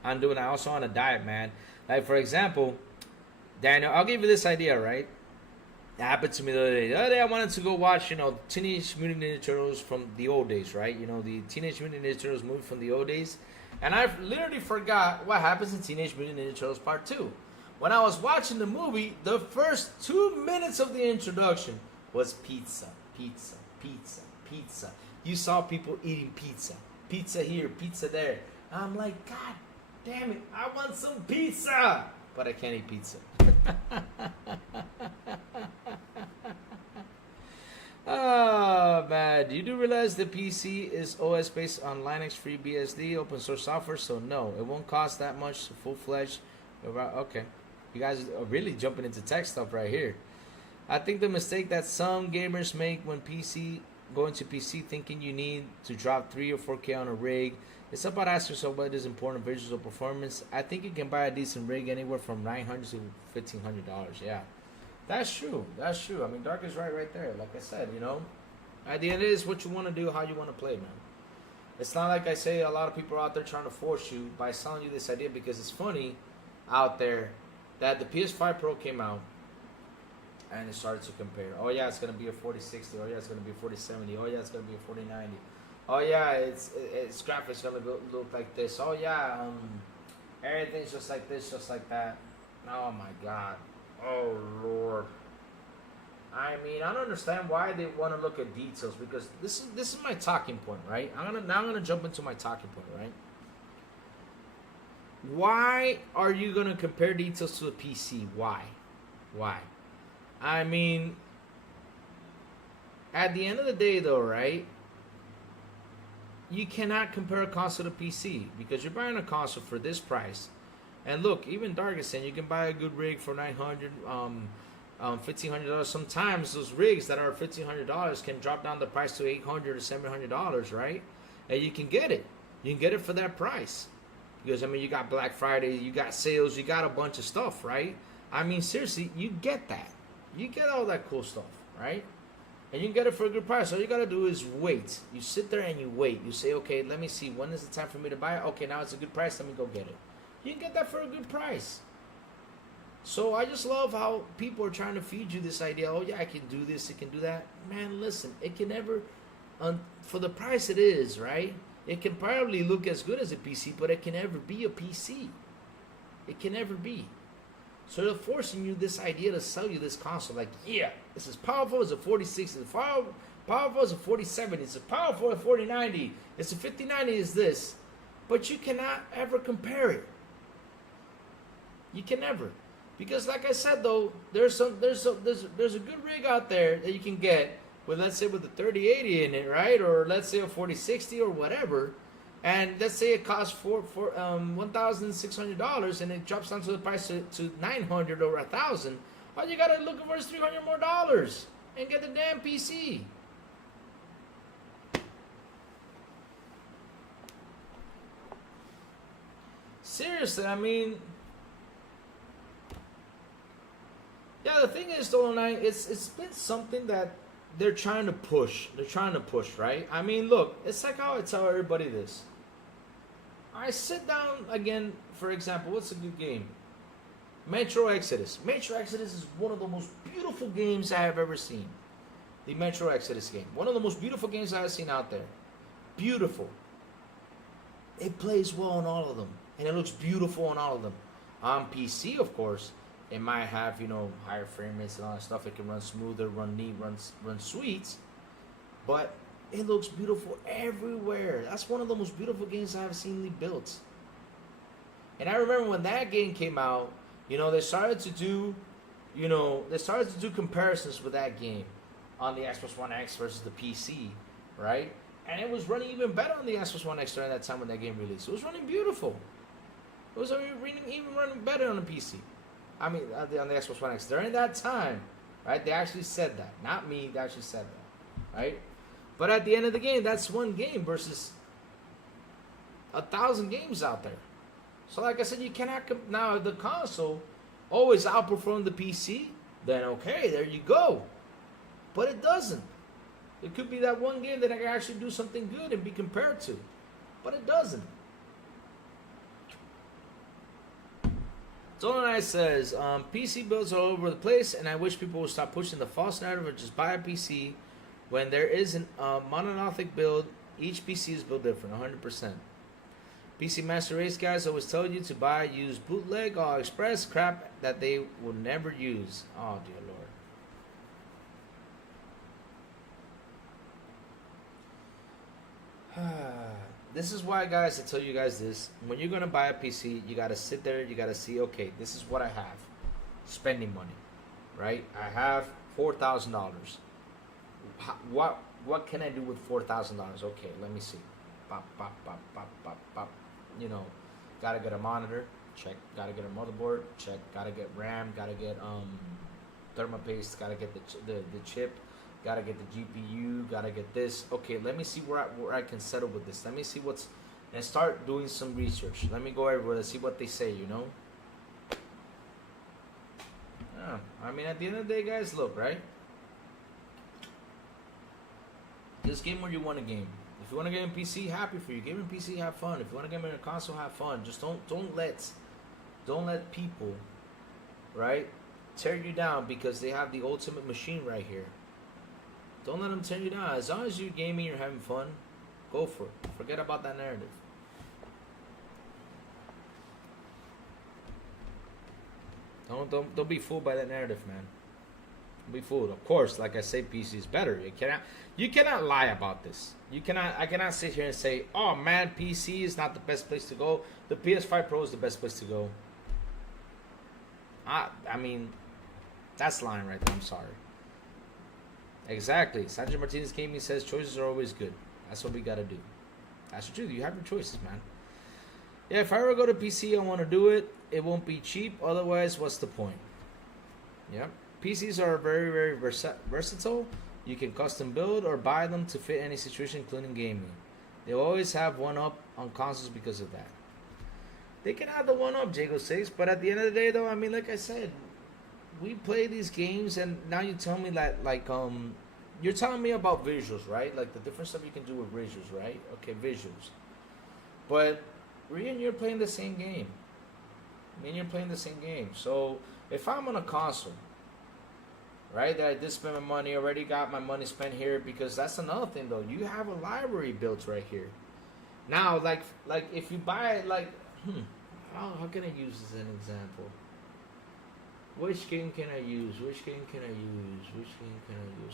I'm doing that. Also on a diet, man. Like, for example, Daniel, I'll give you this idea, right? It happened to me the other day. The other day I wanted to go watch, Teenage Mutant Ninja Turtles from the old days, right? The Teenage Mutant Ninja Turtles movie from the old days. And I literally forgot what happens in Teenage Mutant Ninja Turtles Part 2. When I was watching the movie, the first 2 minutes of the introduction was pizza. You saw people eating pizza. Pizza here, pizza there. I'm like, God damn it, I want some pizza! But I can't eat pizza. Oh man, you do realize the PC is OS based on Linux free BSD open source software, so no, it won't cost that much full fledged. Okay, you guys are really jumping into tech stuff right here. I think the mistake that some gamers make when going to PC thinking you need to drop 3 or 4K on a rig. It's about asking yourself what is important visual performance. I think you can buy a decent rig anywhere from $900 to $1,500. Yeah. That's true. That's true. I mean, Dark is right there. Like I said, at the end it is what you want to do, how you want to play, man. It's not like I say a lot of people are out there trying to force you by selling you this idea, because it's funny out there that the PS5 Pro came out and it started to compare. Oh yeah, it's gonna be a 4060. Oh yeah, it's gonna be a 4070. Oh yeah, it's gonna be a 4090. Oh yeah, it's graphics gonna look like this. Oh yeah, everything's just like this, just like that. Oh my God. Oh Lord. I mean, I don't understand why they want to look at details, because this is my talking point, right? I'm gonna jump into my talking point, right? Why are you gonna compare details to a PC? Why? I mean, at the end of the day, though, right? You cannot compare a console to PC, because you're buying a console for this price. And look, even Dark is saying you can buy a good rig for $900, $1,500. Sometimes those rigs that are $1,500 can drop down the price to $800 or $700, right? And you can get it. You can get it for that price, because I mean, you got Black Friday, you got sales, you got a bunch of stuff, right? I mean, seriously, you get that. You get all that cool stuff, right? And you can get it for a good price. All you gotta do is wait. You sit there and you wait. You say, okay, let me see, when is the time for me to buy it? Okay, now it's a good price, let me go get it. You can get that for a good price. So I just love how people are trying to feed you this idea, oh yeah, I can do this, it can do that. Man, listen, it can never, for the price it is, right? It can probably look as good as a PC, but it can never be a PC. It can never be. So they're forcing you this idea to sell you this console. Like, yeah, it's as powerful as a 4060. It's powerful as a 4070. It's as powerful as a 4090. It's a 5090 is this. But you cannot ever compare it. You can never. Because like I said, though, there's a good rig out there that you can get with, let's say, with a 3080 in it, right? Or let's say a 4060 or whatever. And let's say it costs $1,600 and it drops down to the price to $900 or $1,000. All you gotta look for is $300 more and get the damn PC. Seriously, I mean, yeah. The thing is, though, it's been something that they're trying to push. They're trying to push, right? I mean, look, it's like how I tell everybody this. I sit down again, for example, what's a good game? Metro Exodus. Metro Exodus is one of the most beautiful games I have ever seen. The Metro Exodus game. One of the most beautiful games I have seen out there. Beautiful. It plays well on all of them. And it looks beautiful on all of them. On PC, of course, it might have, higher frame rates and all that stuff. It can run smoother, run neat, run sweet. But it looks beautiful everywhere. That's one of the most beautiful games I've seen built. And I remember when that game came out, they started to do comparisons with that game on the Xbox One X versus the PC, right? And it was running even better on the Xbox One X during that time when that game released. It was running beautiful. It was even running better on the PC. I mean, on the Xbox One X during that time, right? They actually said that, not me. They actually said that, right? But at the end of the game, that's one game versus 1,000 games out there. So like I said, you cannot now if the console always outperform the PC, then okay, there you go. But it doesn't. It could be that one game that I can actually do something good and be compared to, but it doesn't. Dolonai says, PC builds are all over the place, and I wish people would stop pushing the false narrative of just buy a PC when there is a monolithic build. Each PC is built different, 100%. PC Master Race guys always tell you to buy, use bootleg or express crap that they will never use. Oh, dear Lord. This is why, guys, I tell you guys this. When you're going to buy a PC, you got to sit there, you got to see, okay, this is what I have. Spending money, right? I have $4,000. what can I do with $4,000? Okay, let me see. Pop, pop, pop, pop, pop, pop. You know, gotta get a monitor, check. Gotta get a motherboard, check. Gotta get RAM, gotta get thermopaste, gotta get the chip, gotta get the GPU, gotta get this. Okay, let me see where I can settle with this. Let me see and start doing some research. Let me go everywhere. Let's see what they say. You know. Yeah, I mean, at the end of the day, guys, look, right? Just game where you want to game. If you want to game in PC, happy for you. Game in PC, have fun. If you want to game in a console, have fun. Just don't let people, right, tear you down because they have the ultimate machine right here. Don't let them tear you down. As long as you're gaming, you're having fun, go for it. Forget about that narrative. Don't be fooled by that narrative, man. Don't be fooled. Of course, like I say, PC is better. You cannot lie about this. I cannot sit here and say, oh man, PC is not the best place to go. The PS5 Pro is the best place to go. I mean, that's lying right there. I'm sorry. Exactly. Sanjay Martinez Gaming says choices are always good. That's what we gotta do. That's the truth. You have your choices, man. Yeah, if I ever go to PC, I want to do it. It won't be cheap. Otherwise, what's the point? Yep. PCs are very, very versatile. You can custom build or buy them to fit any situation, including gaming. They always have one up on consoles because of that. They can have the one up, Jago 6, but at the end of the day, though, I mean, like I said, we play these games, and now you tell me that, like, you're telling me about visuals, right? Like the different stuff you can do with visuals, right? Okay, visuals. But me and you're playing the same game. So if I'm on a console, right, that I did spend my money, already got my money spent here, because that's another thing though. You have a library built right here. Now, like if you buy how can I use as an example? Which game can I use?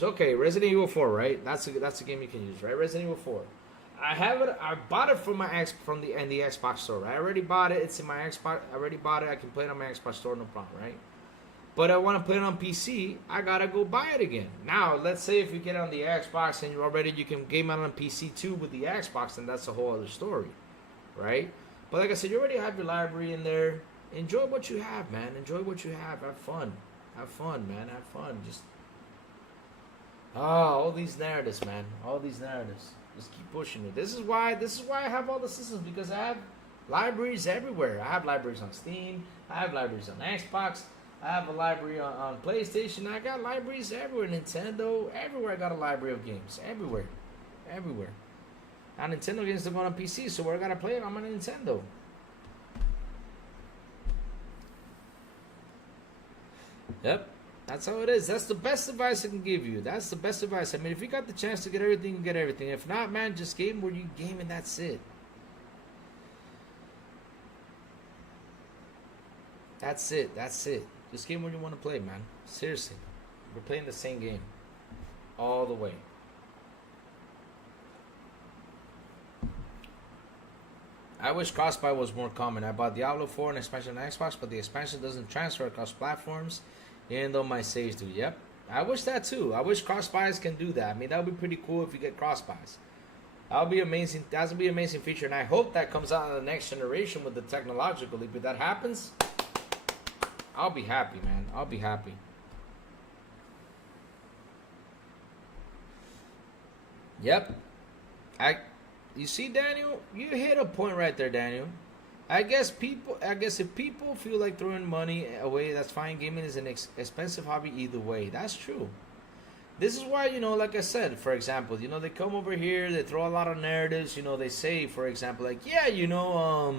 Okay, Resident Evil 4, right? That's a game you can use, right? Resident Evil 4. I have it. I bought it from the Xbox store. Right? I already bought it. It's in my Xbox. I already bought it. I can play it on my Xbox store, no problem, right? But I want to play it on PC. I gotta go buy it again. Now, let's say if you get it on the Xbox and you can game it on PC too with the Xbox, then that's a whole other story, right? But like I said, you already have your library in there. Enjoy what you have, man. Enjoy what you have. Have fun, man. Have fun. Just all these narratives, man. All these narratives. Just keep pushing it. This is why I have all the systems, because I have libraries everywhere. I have libraries on Steam. I have libraries on Xbox. I have a library on PlayStation. I got libraries everywhere. Nintendo, everywhere. I got a library of games. Everywhere. Now Nintendo games are going on PC, so where I gotta play it on my Nintendo. Yep. That's how it is. That's the best advice I can give you. That's the best advice. I mean, if you got the chance to get everything, you get everything. If not, man, just game where you game and that's it. That's it. Just game where you want to play, man. Seriously. We're playing the same game. All the way. I wish cross-buy was more common. I bought Diablo 4 and expansion on Xbox, but the expansion doesn't transfer across platforms, even though my saves do. Yep. I wish that too. I wish cross-buys can do that. I mean, that would be pretty cool if you get cross-buys. That would be amazing. That would be an amazing feature, and I hope that comes out in the next generation with the technological leap. If that happens, I'll be happy, man. I'll be happy. Yep. You see, Daniel, you hit a point right there, Daniel. I guess if people feel like throwing money away, that's fine. Gaming is an expensive hobby either way. That's true. This is why, like I said, for example, they come over here, they throw a lot of narratives, they say, for example, like, yeah, now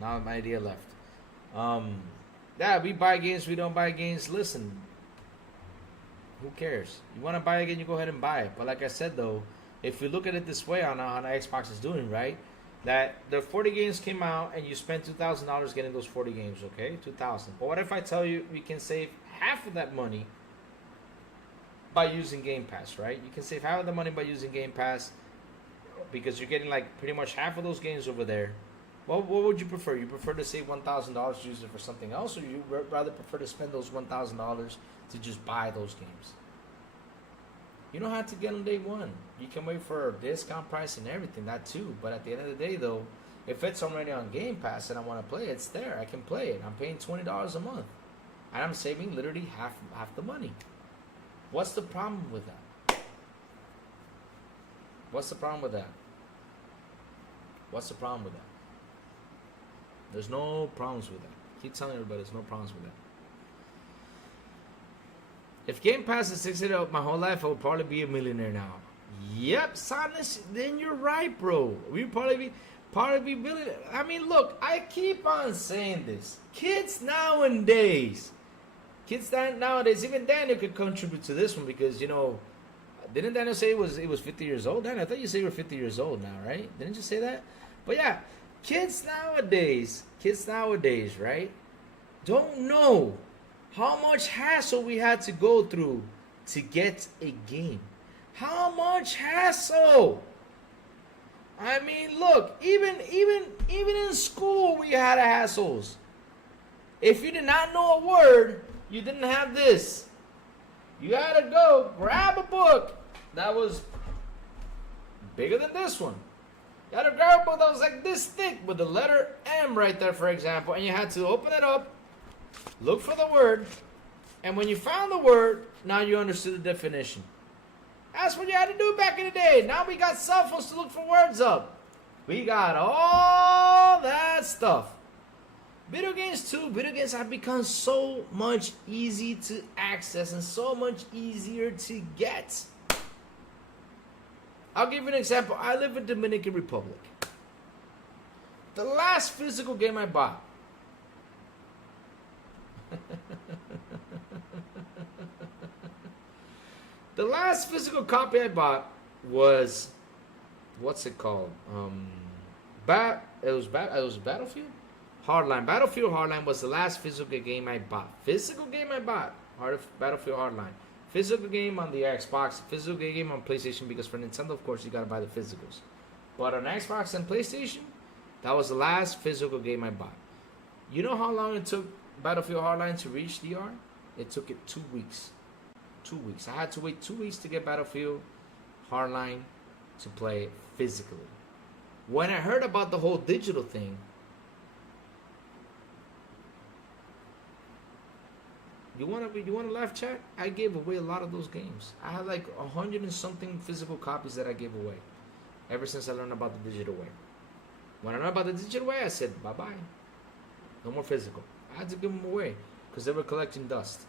my idea left. Yeah, we buy games, we don't buy games. Listen, who cares? You want to buy a game, you go ahead and buy it. But like I said, though, if you look at it this way on how Xbox is doing, right? That the 40 games came out and you spent $2,000 getting those 40 games, okay? $2,000. But what if I tell you we can save half of that money by using Game Pass, right? You can save half of the money by using Game Pass because you're getting like pretty much half of those games over there What would you prefer? You prefer to save $1,000 to use it for something else, or you rather prefer to spend those $1,000 to just buy those games? You don't have to get them day one. You can wait for a discount price and everything, that too. But at the end of the day, though, if it's already on Game Pass and I want to play it, it's there. I can play it. I'm paying $20 a month, and I'm saving literally half the money. What's the problem with that? What's the problem with that? What's the problem with that? There's no problems with that. Keep telling everybody there's no problems with that. If Game Pass existed my whole life, I would probably be a millionaire now. Yep, Silence, then you're right, bro. We'd probably be millionaire. I mean, look, I keep on saying this. Kids nowadays, even Daniel could contribute to this one because, you know, didn't Daniel say he was 50 years old? Daniel, I thought you said you were 50 years old now, right? Didn't you say that? But yeah, kids nowadays, right, don't know how much hassle we had to go through to get a game. How much hassle? I mean, look, even in school we had hassles. If you did not know a word, you didn't have this. You had to go grab a book that was bigger than this one. You had to grab a book that was like this thick with the letter M right there, for example, and you had to open it up, look for the word, and when you found the word, now you understood the definition. That's what you had to do back in the day. Now we got cell phones to look for words up. We got all that stuff. Video games too. Video games have become so much easy to access and so much easier to get. I'll give you an example. I live in Dominican Republic. The last physical game I bought. The last physical copy I bought was, what's it called? It was Battlefield? Hardline. Battlefield Hardline was the last physical game I bought. Battlefield Hardline. Physical game on the Xbox, physical game on PlayStation, because for Nintendo, of course, you gotta buy the physicals. But on Xbox and PlayStation, that was the last physical game I bought. You know how long it took Battlefield Hardline to reach DR? It took it 2 weeks. 2 weeks. I had to wait 2 weeks to get Battlefield Hardline to play physically. When I heard about the whole digital thing, you want to laugh, chat? I gave away a lot of those games. I had like 100 and something physical copies that I gave away ever since I learned about the digital way. When I learned about the digital way, I said bye-bye. No more physical. I had to give them away because they were collecting dust.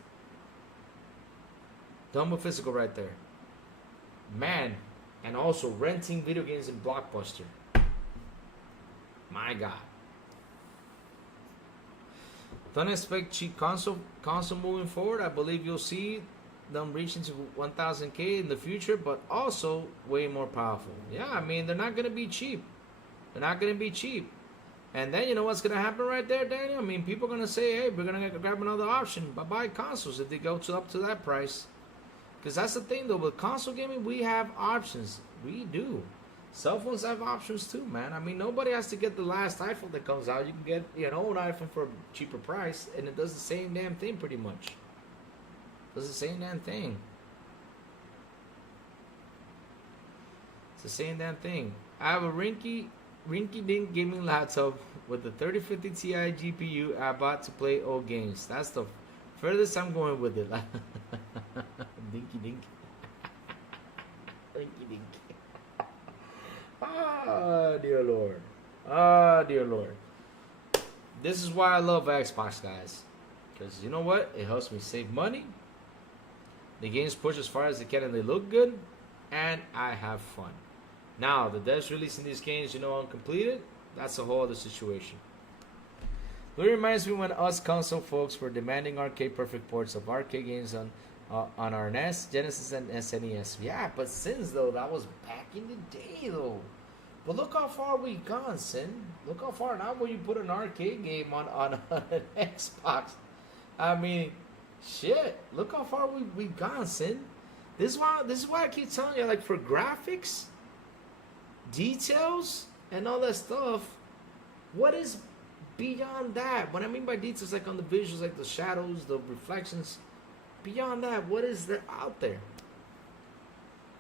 Done with physical right there. Man, and also renting video games in Blockbuster. My God. Don't expect cheap console moving forward. I believe you'll see them reaching to 1,000K in the future, but also way more powerful. Yeah, I mean, they're not going to be cheap. And then you know what's going to happen right there, Daniel? I mean, people are going to say, hey, we're going to grab another option. Buy consoles if they go up to that price. Because that's the thing, though. With console gaming, we have options. We do. Cell phones have options too, man. I mean, nobody has to get the last iPhone that comes out. You can get an old iPhone for a cheaper price, and it does the same damn thing pretty much. Does the same damn thing. It's the same damn thing. I have a rinky-dink gaming laptop with the 3050 Ti GPU I bought to play old games. That's the furthest I'm going with it. Dinky-dink. Rinky-dink. Ah, dear Lord. This is why I love Xbox, guys. Because you know what? It helps me save money. The games push as far as they can and they look good. And I have fun. Now, the devs releasing these games, uncompleted, that's a whole other situation. It reminds me when us console folks were demanding arcade perfect ports of arcade games on our NES, Genesis, and SNES. Yeah, but since though, that was back in the day though. But look how far we've gone, Sin. Look how far now when you put an arcade game on an Xbox. I mean, shit. Look how far we've gone, Sin. This is why I keep telling you, like, for graphics, details, and all that stuff, What is beyond that? What I mean by details, like on the visuals, like the shadows, the reflections. Beyond that, what is there out there?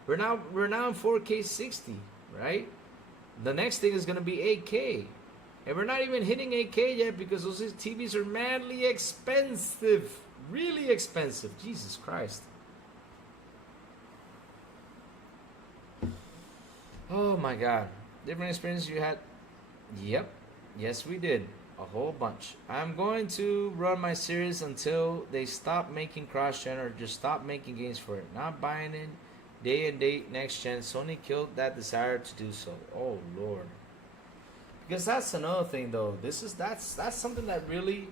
We're now in 4K 60, right? The next thing is gonna be 8K, and we're not even hitting 8K yet because those TVs are madly expensive, really expensive. Jesus Christ. Oh my God. Different experience you had? Yep. Yes, we did. A whole bunch. I'm going to run my series until they stop making cross-gen or just stop making games for it. Not buying it day and date next gen. Sony killed that desire to do so. Oh Lord. Because that's another thing though. That's something that really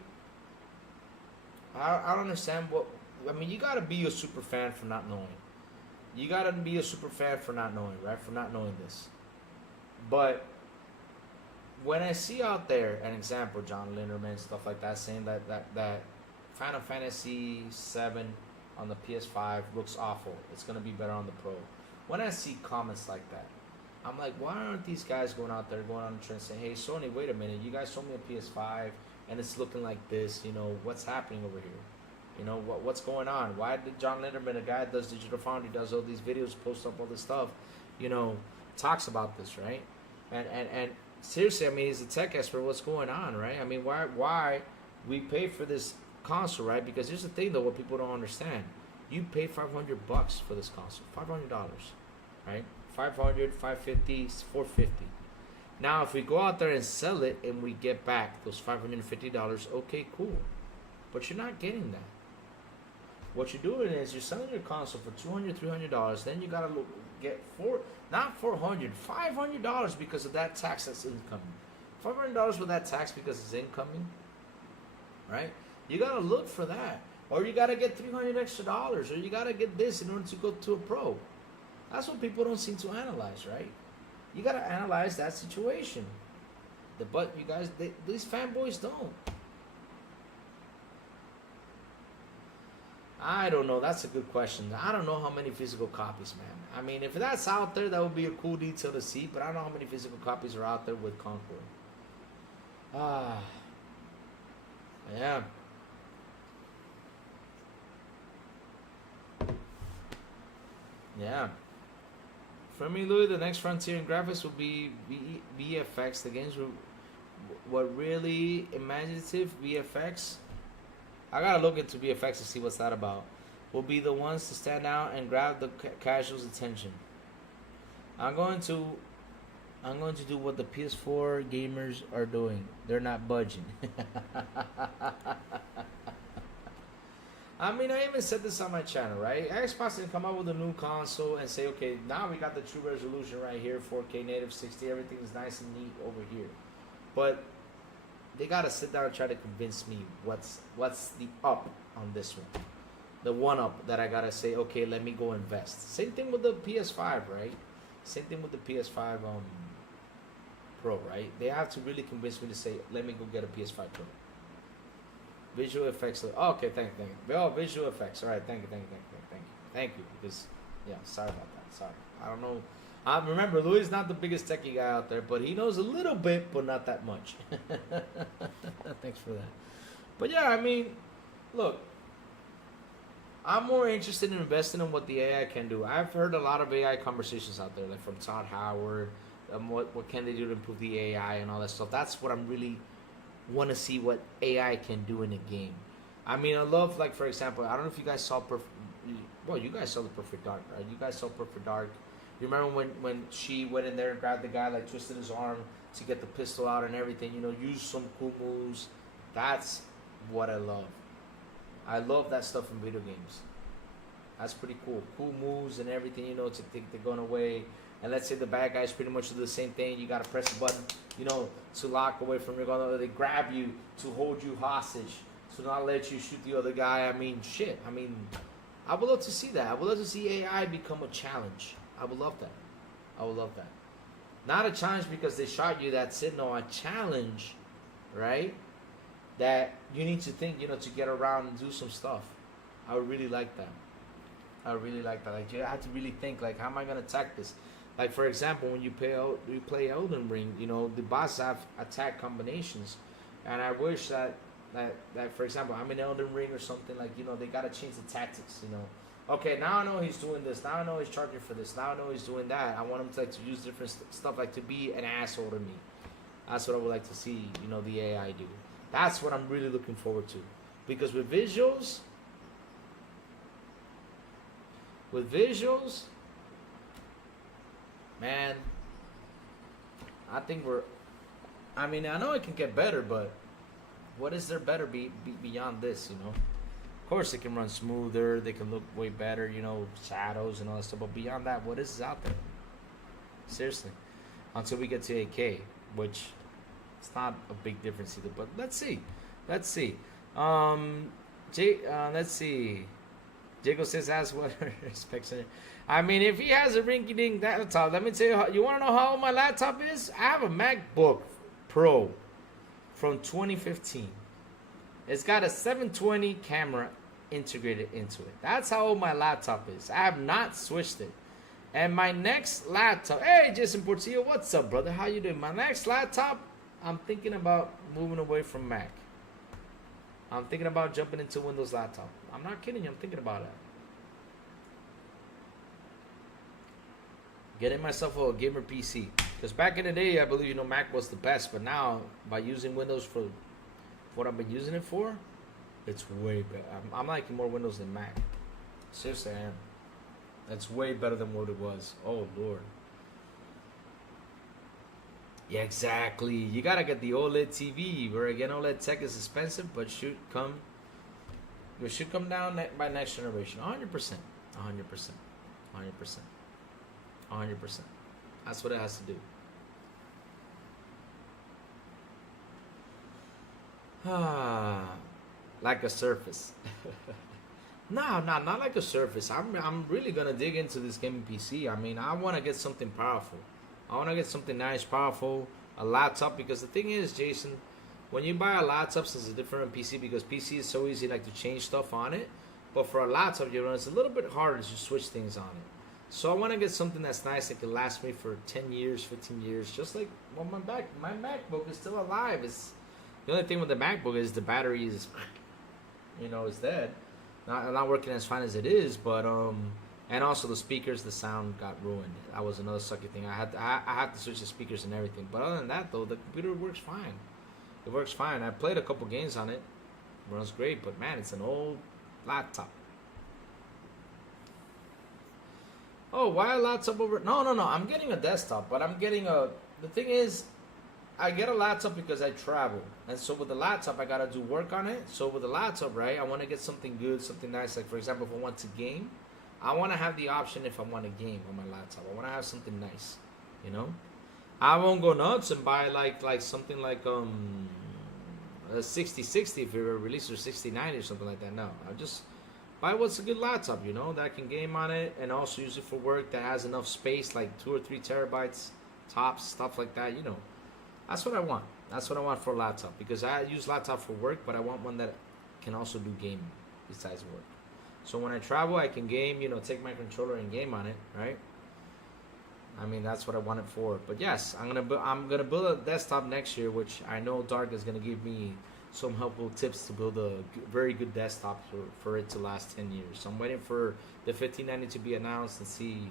I don't understand what I mean, you gotta be a super fan for not knowing. You gotta be a super fan for not knowing, right? For not knowing this. But when I see out there an example, John Linderman, stuff like that, saying that Final Fantasy 7 on the PS5 looks awful, it's gonna be better on the Pro. When I see comments like that, I'm like, why aren't these guys going out there, going on the trend saying, hey Sony, wait a minute, you guys sold me a PS5 and it's looking like this, you know, what's happening over here? You know, what's going on? Why did John Linderman, a guy that does Digital Foundry, does all these videos, posts up all this stuff, you know, talks about this, right? And seriously, I mean, he's a tech expert. What's going on, right? I mean, why we pay for this console, right? Because here's the thing, though, what people don't understand. You pay $500 for this console, $500, right? 500, 550, 450. Now, if we go out there and sell it and we get back those $550, okay, cool. But you're not getting that. What you're doing is you're selling your console for $200, $300. Then you gotta get not $400, $500 because of that tax that's incoming. $500 for that tax because it's incoming, right? You gotta look for that, or you gotta get $300 extra, or you gotta get this in order to go to a pro. That's what people don't seem to analyze, right? You gotta analyze that situation. But you guys, these fanboys don't. I don't know. That's a good question. I don't know how many physical copies, man. I mean, if that's out there, that would be a cool detail to see. But I don't know how many physical copies are out there with Concord. Yeah. Yeah. For me, Louis, the next frontier in graphics will be VFX. The games were really imaginative VFX. I gotta look into VFX to see what's that about. Will be the ones to stand out and grab the casual's attention. I'm going to do what the PS4 gamers are doing. They're not budging. I mean, I even said this on my channel, right? Xbox can come out with a new console and say, okay, now we got the true resolution right here, 4K native 60, everything is nice and neat over here. But they gotta sit down and try to convince me what's the up on this one, the one up that I gotta say, okay, let me go invest. Same thing with the PS5, right? Same thing with the PS5 Pro, right? They have to really convince me to say, let me go get a PS5 Pro. Visual effects. Oh, okay, thank you. Oh, visual effects. All right, thank you. Because, yeah, sorry about that. Sorry, I don't know. Remember, Louis is not the biggest techie guy out there, but he knows a little bit, but not that much. Thanks for that. But yeah, I mean, look, I'm more interested in investing in what the AI can do. I've heard a lot of AI conversations out there, like from Todd Howard. What can they do to improve the AI and all that stuff? That's what I'm really want to see, what AI can do in a game. I mean, I love, like, for example, I don't know if you guys saw you guys saw the Perfect Dark, right? You guys saw Perfect Dark. You remember when she went in there and grabbed the guy, like twisted his arm to get the pistol out and everything, you know, use some cool moves. That's what I love. I love that stuff in video games. That's pretty cool. Cool moves and everything, you know, to take the gun away. And let's say the bad guys pretty much do the same thing. You got to press the button, you know, to lock away from your gun. Or they grab you to hold you hostage, to not let you shoot the other guy. I mean, shit. I mean, I would love to see that. I would love to see AI become a challenge. I would love that. I would love that. Not a challenge because they shot you, that's it. No, a challenge, right? That you need to think, you know, to get around and do some stuff. I would really like that. I would really like that. Like, you have to really think, like, how am I going to attack this? Like for example, when you play Elden Ring, you know the bosses have attack combinations, and I wish that for example, I'm in Elden Ring or something like they gotta change the tactics. Okay, now I know he's doing this. Now I know he's charging for this. Now I know he's doing that. I want him to use different stuff, like to be an asshole to me. That's what I would like to see. The AI do. That's what I'm really looking forward to, because with visuals, man, I think I mean, I know it can get better, but what is there better beyond this? Of course, it can run smoother. They can look way better. Shadows and all that stuff. But beyond that, what is out there? Seriously, until we get to 8K, which it's not a big difference either. But let's see. Let's see. Let's see. Jacob says, "Ask what specs in it." I mean, if he has a rinky-dink laptop, let me tell you. You want to know how old my laptop is? I have a MacBook Pro from 2015. It's got a 720 camera integrated into it. That's how old my laptop is. I have not switched it. And my next laptop, hey Jason Portillo, what's up, brother? How you doing? My next laptop, I'm thinking about moving away from Mac. I'm thinking about jumping into Windows laptop. I'm not kidding you. I'm thinking about it. Getting myself a gamer PC. Because back in the day, I believe Mac was the best. But now, by using Windows for what I've been using it for, it's way better. I'm liking more Windows than Mac. Seriously, I am. That's way better than what it was. Oh, Lord. Yeah, exactly. You gotta get the OLED TV. Where again, OLED tech is expensive, but it should come down by next generation. 100%. 100%. 100%. 100%. That's what it has to do. Like a Surface. No, not like a Surface. I'm really gonna dig into this gaming PC. I mean, I want to get something powerful. I want to get something nice, powerful, a laptop. Because the thing is, Jason, when you buy a laptop, it's different from PC, because PC is so easy like to change stuff on it. But for a laptop, it's a little bit harder to switch things on it. So I want to get something that's nice that can last me for 10 years, 15 years. Just like my MacBook is still alive. The only thing with the MacBook is the battery is, is dead. Not working as fine as it is, but and also the speakers, the sound got ruined. That was another sucky thing. I had to switch the speakers and everything. But other than that, though, the computer works fine. It works fine. I played a couple games on it. It runs great, but man, it's an old laptop. Oh, why a laptop over? No. I'm getting a desktop, but I'm getting a. The thing is, I get a laptop because I travel, and so with the laptop, I gotta do work on it. So with the laptop, right, I want to get something good, something nice. Like for example, if I want to game, I want to have the option if I want to game on my laptop. I want to have something nice, I won't go nuts and buy like something like a 6060 if it were released, or 6090 or something like that. No, I just buy what's a good laptop, that I can game on it and also use it for work, that has enough space, like 2 or 3 terabytes tops, stuff like that. That's what I want. That's what I want for a laptop, because I use laptop for work, but I want one that can also do gaming besides work. So when I travel, I can game, take my controller and game on it, right? I mean, that's what I want it for. But yes, I'm gonna build a desktop next year, which I know Dark is gonna give me some helpful tips to build a very good desktop for it to last 10 years. So I'm waiting for the 1590 to be announced and see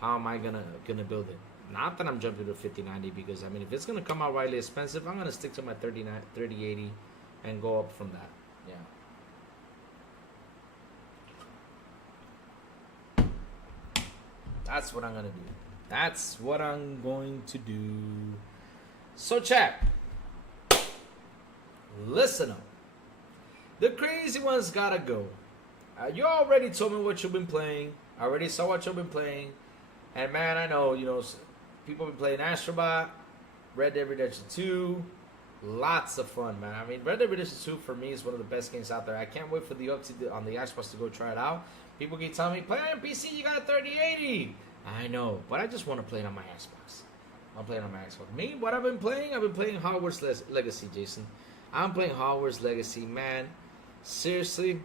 how am I gonna build it. Not that I'm jumping to 5090, because I mean, if it's gonna come out widely expensive, I'm gonna stick to my 3080 and go up from that. Yeah. That's what I'm gonna do. That's what I'm going to do. So chat, listen up. The crazy ones gotta go. You already told me what you've been playing. I already saw what you've been playing. And man, I know, people have been playing Astrobot, Red Dead Redemption 2. Lots of fun, man. I mean, Red Dead Redemption 2 for me is one of the best games out there. I can't wait for the update on the Xbox to go try it out. People keep telling me, play on PC, you got a 3080. I know, but I just want to play it on my Xbox. I'm playing on my Xbox. Me, what I've been playing Hogwarts Legacy, Jason. I'm playing Hogwarts Legacy, man. Seriously,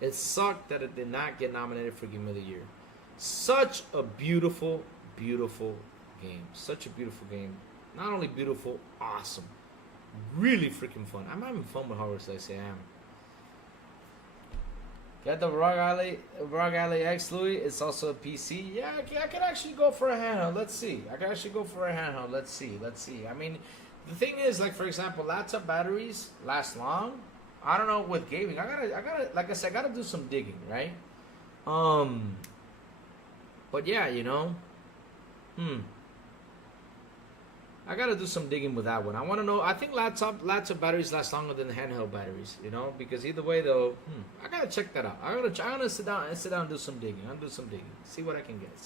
it sucked that it did not get nominated for Game of the Year. Such a beautiful beautiful game. Such a beautiful game. Not only beautiful, awesome. Really freaking fun. I'm having fun with Hogwarts Legacy. I am. Got the Rogue Alley X, Louis. It's also a PC. Yeah, I could actually go for a handheld. Let's see. I could actually go for a handheld. Let's see. I mean, the thing is, like, for example, laptop batteries last long. I don't know with gaming. I gotta, like I said, I gotta do some digging, right? But yeah, you know, I gotta do some digging with that one. I want to know. I think laptop batteries last longer than the handheld batteries, you know, because either way though, I gotta check that out. I'm gonna sit down and do some digging. I'll do some digging. See what I can get. Yeah.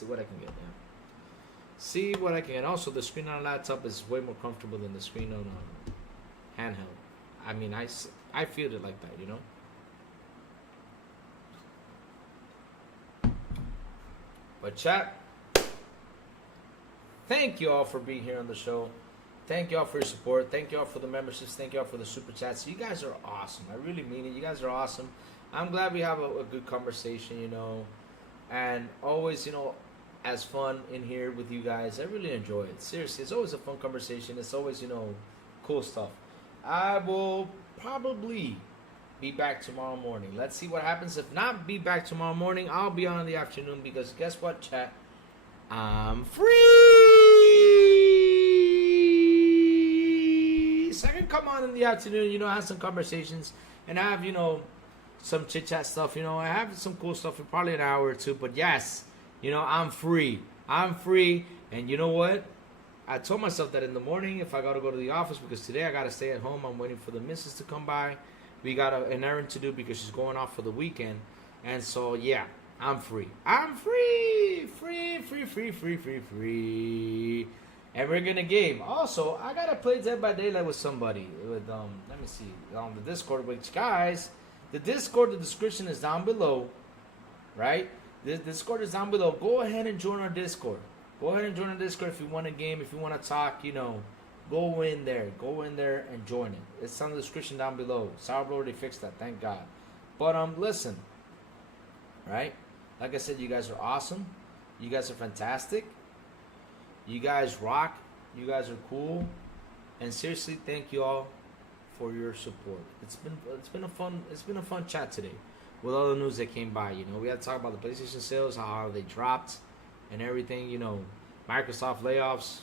See what I can get. Also, the screen on a laptop is way more comfortable than the screen on a handheld. I mean, I feel it like that, you know. But chat, thank you all for being here on the show. Thank you all for your support. Thank you all for the memberships. Thank you all for the super chats. You guys are awesome. I really mean it. You guys are awesome. I'm glad we have a good conversation, you know, and always, you know, as fun in here with you guys. I really enjoy it. Seriously, it's always a fun conversation. It's always, you know, cool stuff. I will probably be back tomorrow morning. Let's see what happens. If not be back tomorrow morning, I'll be on in the afternoon because guess what, chat? I'm free. So I can come on in the afternoon, you know, have some conversations and have, you know, some chit chat stuff. You know, I have some cool stuff in probably an hour or two. But yes, you know, I'm free. And you know what? I told myself that in the morning if I got to go to the office because today I got to stay at home. I'm waiting for the missus to come by. We got an errand to do because she's going off for the weekend. And so, yeah, I'm free. And we're going to game. Also, I got to play Dead by Daylight with somebody. With let me see. On the Discord, which, guys, the Discord, the description is down below. Right? The Discord is down below. Go ahead and join our Discord. Go ahead and join our Discord if you want a game, if you want to talk, you know. Go in there and join it. It's on the description down below. Sourblow already fixed that, thank God. But listen, right? Like I said, you guys are awesome. You guys are fantastic. You guys rock. You guys are cool. And seriously, thank you all for your support. It's been a fun chat today with all the news that came by. You know, we had to talk about the PlayStation sales, how they dropped, and everything. You know, Microsoft layoffs.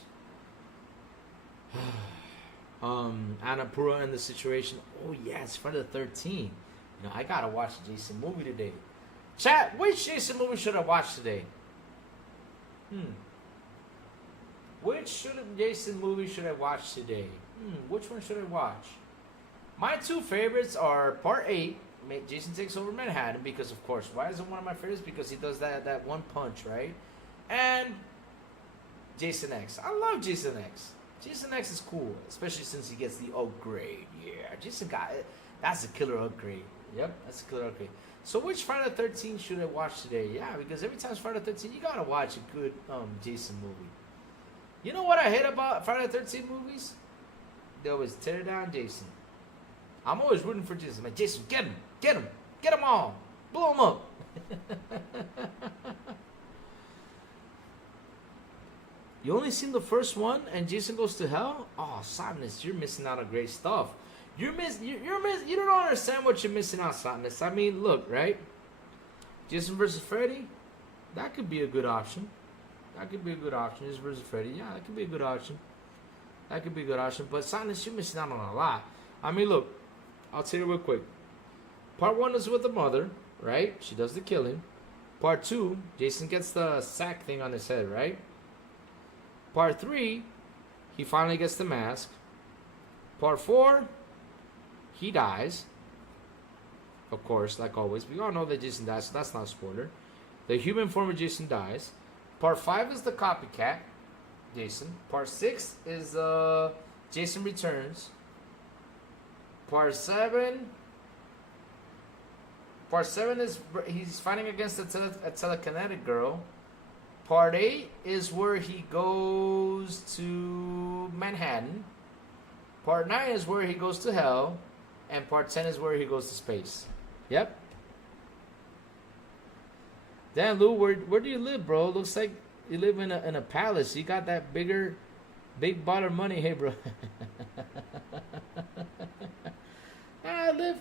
Annapurna in the situation. Oh yeah, it's Friday the 13th. You know, I gotta watch the Jason movie today. Chat, which Jason movie should I watch today? Which Jason movie should I watch today? Which one should I watch? My two favorites are Part 8, Jason Takes Over Manhattan, because of course, why is it one of my favorites? Because he does that one punch, right? And Jason X. I love Jason X. Jason X is cool, especially since he gets the upgrade. Yeah, Jason got it. That's a killer upgrade. Yep, that's a killer upgrade. So which Friday the 13th should I watch today? Yeah, because every time it's Friday the 13th, you gotta watch a good Jason movie. You know what I hate about Friday the 13th movies? They always tear down Jason. I'm always rooting for Jason. Man, Jason, get him all, blow him up. You only seen the first one and Jason Goes to Hell? Oh, Sadness, you're missing out on great stuff. You don't understand what you're missing out, Sadness. I mean, look, right? Jason versus Freddy, that could be a good option. Jason versus Freddy, yeah, that could be a good option. But Sadness, you're missing out on a lot. I mean, look, I'll tell you real quick. Part 1 is with the mother, right? She does the killing. Part 2, Jason gets the sack thing on his head, right? Part 3, he finally gets the mask. Part 4, he dies. Of course, like always. We all know that Jason dies, so that's not a spoiler. The human form of Jason dies. Part 5 is the copycat, Jason. Part 6 is Jason Returns. Part 7 is he's fighting against a telekinetic girl. Part 8 is where he goes to Manhattan. Part 9 is where he goes to hell. And part 10 is where he goes to space. Yep. Dan Lou, where do you live, bro? Looks like You live in a palace. You got that big bottle of money. Hey, bro. I live.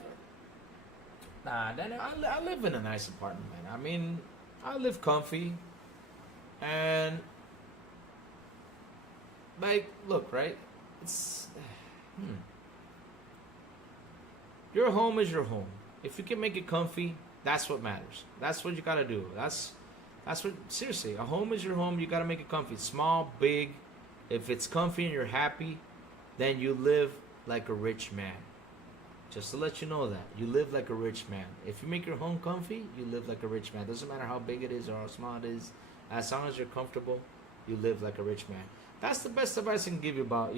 Nah, I live in a nice apartment, man. I mean, I live comfy, and like, look, right? It's your home is your home. If you can make it comfy, that's what matters. That's what you gotta do. That's what, seriously, a home is your home. You gotta make it comfy. Small, big. If it's comfy and you're happy, then you live like a rich man. Just to let you know that. You live like a rich man. If you make your home comfy, you live like a rich man. Doesn't matter how big it is or how small it is. As long as you're comfortable, you live like a rich man. That's the best advice I can give you about,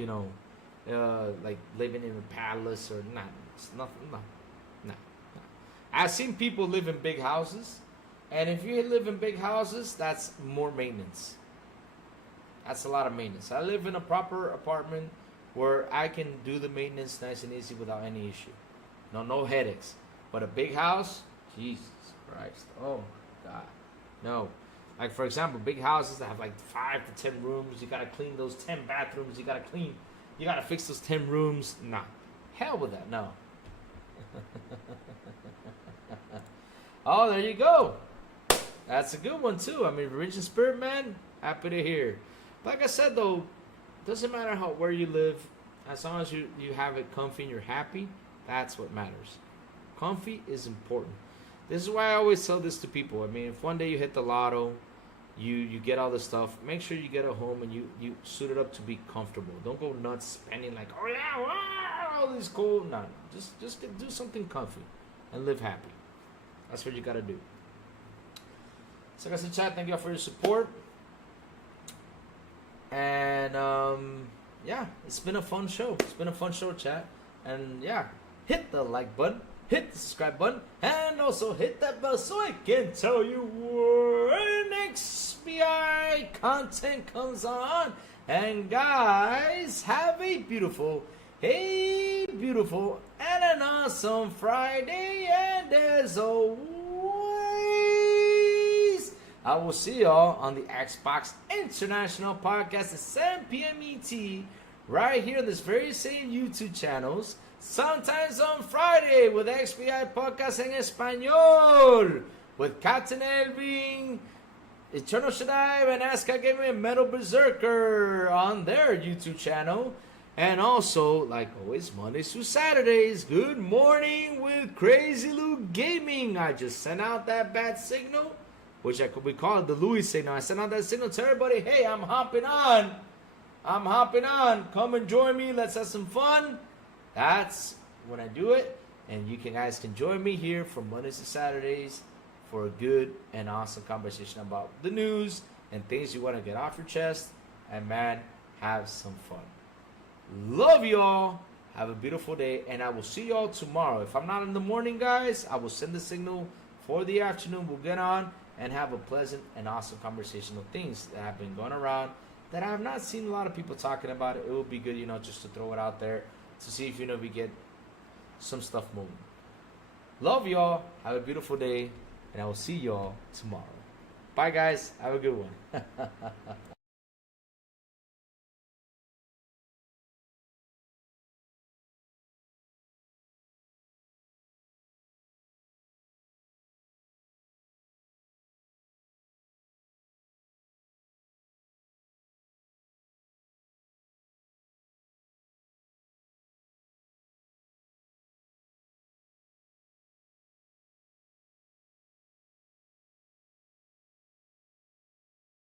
like living in a palace or not. It's nothing. No. I've seen people live in big houses. And if you live in big houses, that's more maintenance. That's a lot of maintenance. I live in a proper apartment where I can do the maintenance nice and easy without any issue. No headaches. But a big house, Jesus Christ. Oh my God. No. Like, for example, big houses that have like 5 to 10 rooms. You gotta clean those 10 bathrooms. You gotta fix those 10 rooms. Nah. Hell with that. No. Oh, there you go. That's a good one too. I mean, rich in spirit, man. Happy to hear. Like I said though, doesn't matter where you live, as long as you have it comfy and you're happy. That's what matters. Comfy is important. This is why I always tell this to people. I mean, if one day you hit the lotto, you get all this stuff, make sure you get a home and you suit it up to be comfortable. Don't go nuts spending like, oh yeah, wow, all this cool. No, just do something comfy and live happy. That's what you gotta do. So like I said, chat, thank you all for your support. And yeah, it's been a fun show. It's been a fun show, chat. And yeah, hit the like button, hit the subscribe button, and also hit that bell so I can tell you when XBI content comes on. And guys, have a beautiful, and an awesome Friday. And as always, I will see y'all on the Xbox International Podcast at 7 p.m. ET, right here on this very same YouTube channels. Sometimes on Friday with XBI Podcast en Español, with Captain Elvin, Eternal Shaddai, and Aska Gaming, and Metal Berserker on their YouTube channel. And also, like always, Mondays through Saturdays, Good Morning with Crazy Lou Gaming. I just sent out that bad signal, which we call it the Louis signal. I sent out that signal to everybody. Hey, I'm hopping on. Come and join me. Let's have some fun. That's when I do it. And you guys can join me here from Mondays to Saturdays for a good and awesome conversation about the news and things you want to get off your chest. And man, have some fun. Love y'all. Have a beautiful day. And I will see y'all tomorrow. If I'm not in the morning, guys, I will send the signal for the afternoon. We'll get on and have a pleasant and awesome conversation of things that have been going around that I have not seen a lot of people talking about. It will be good, just to throw it out there to see if, we get some stuff moving. Love y'all. Have a beautiful day. And I will see y'all tomorrow. Bye, guys. Have a good one.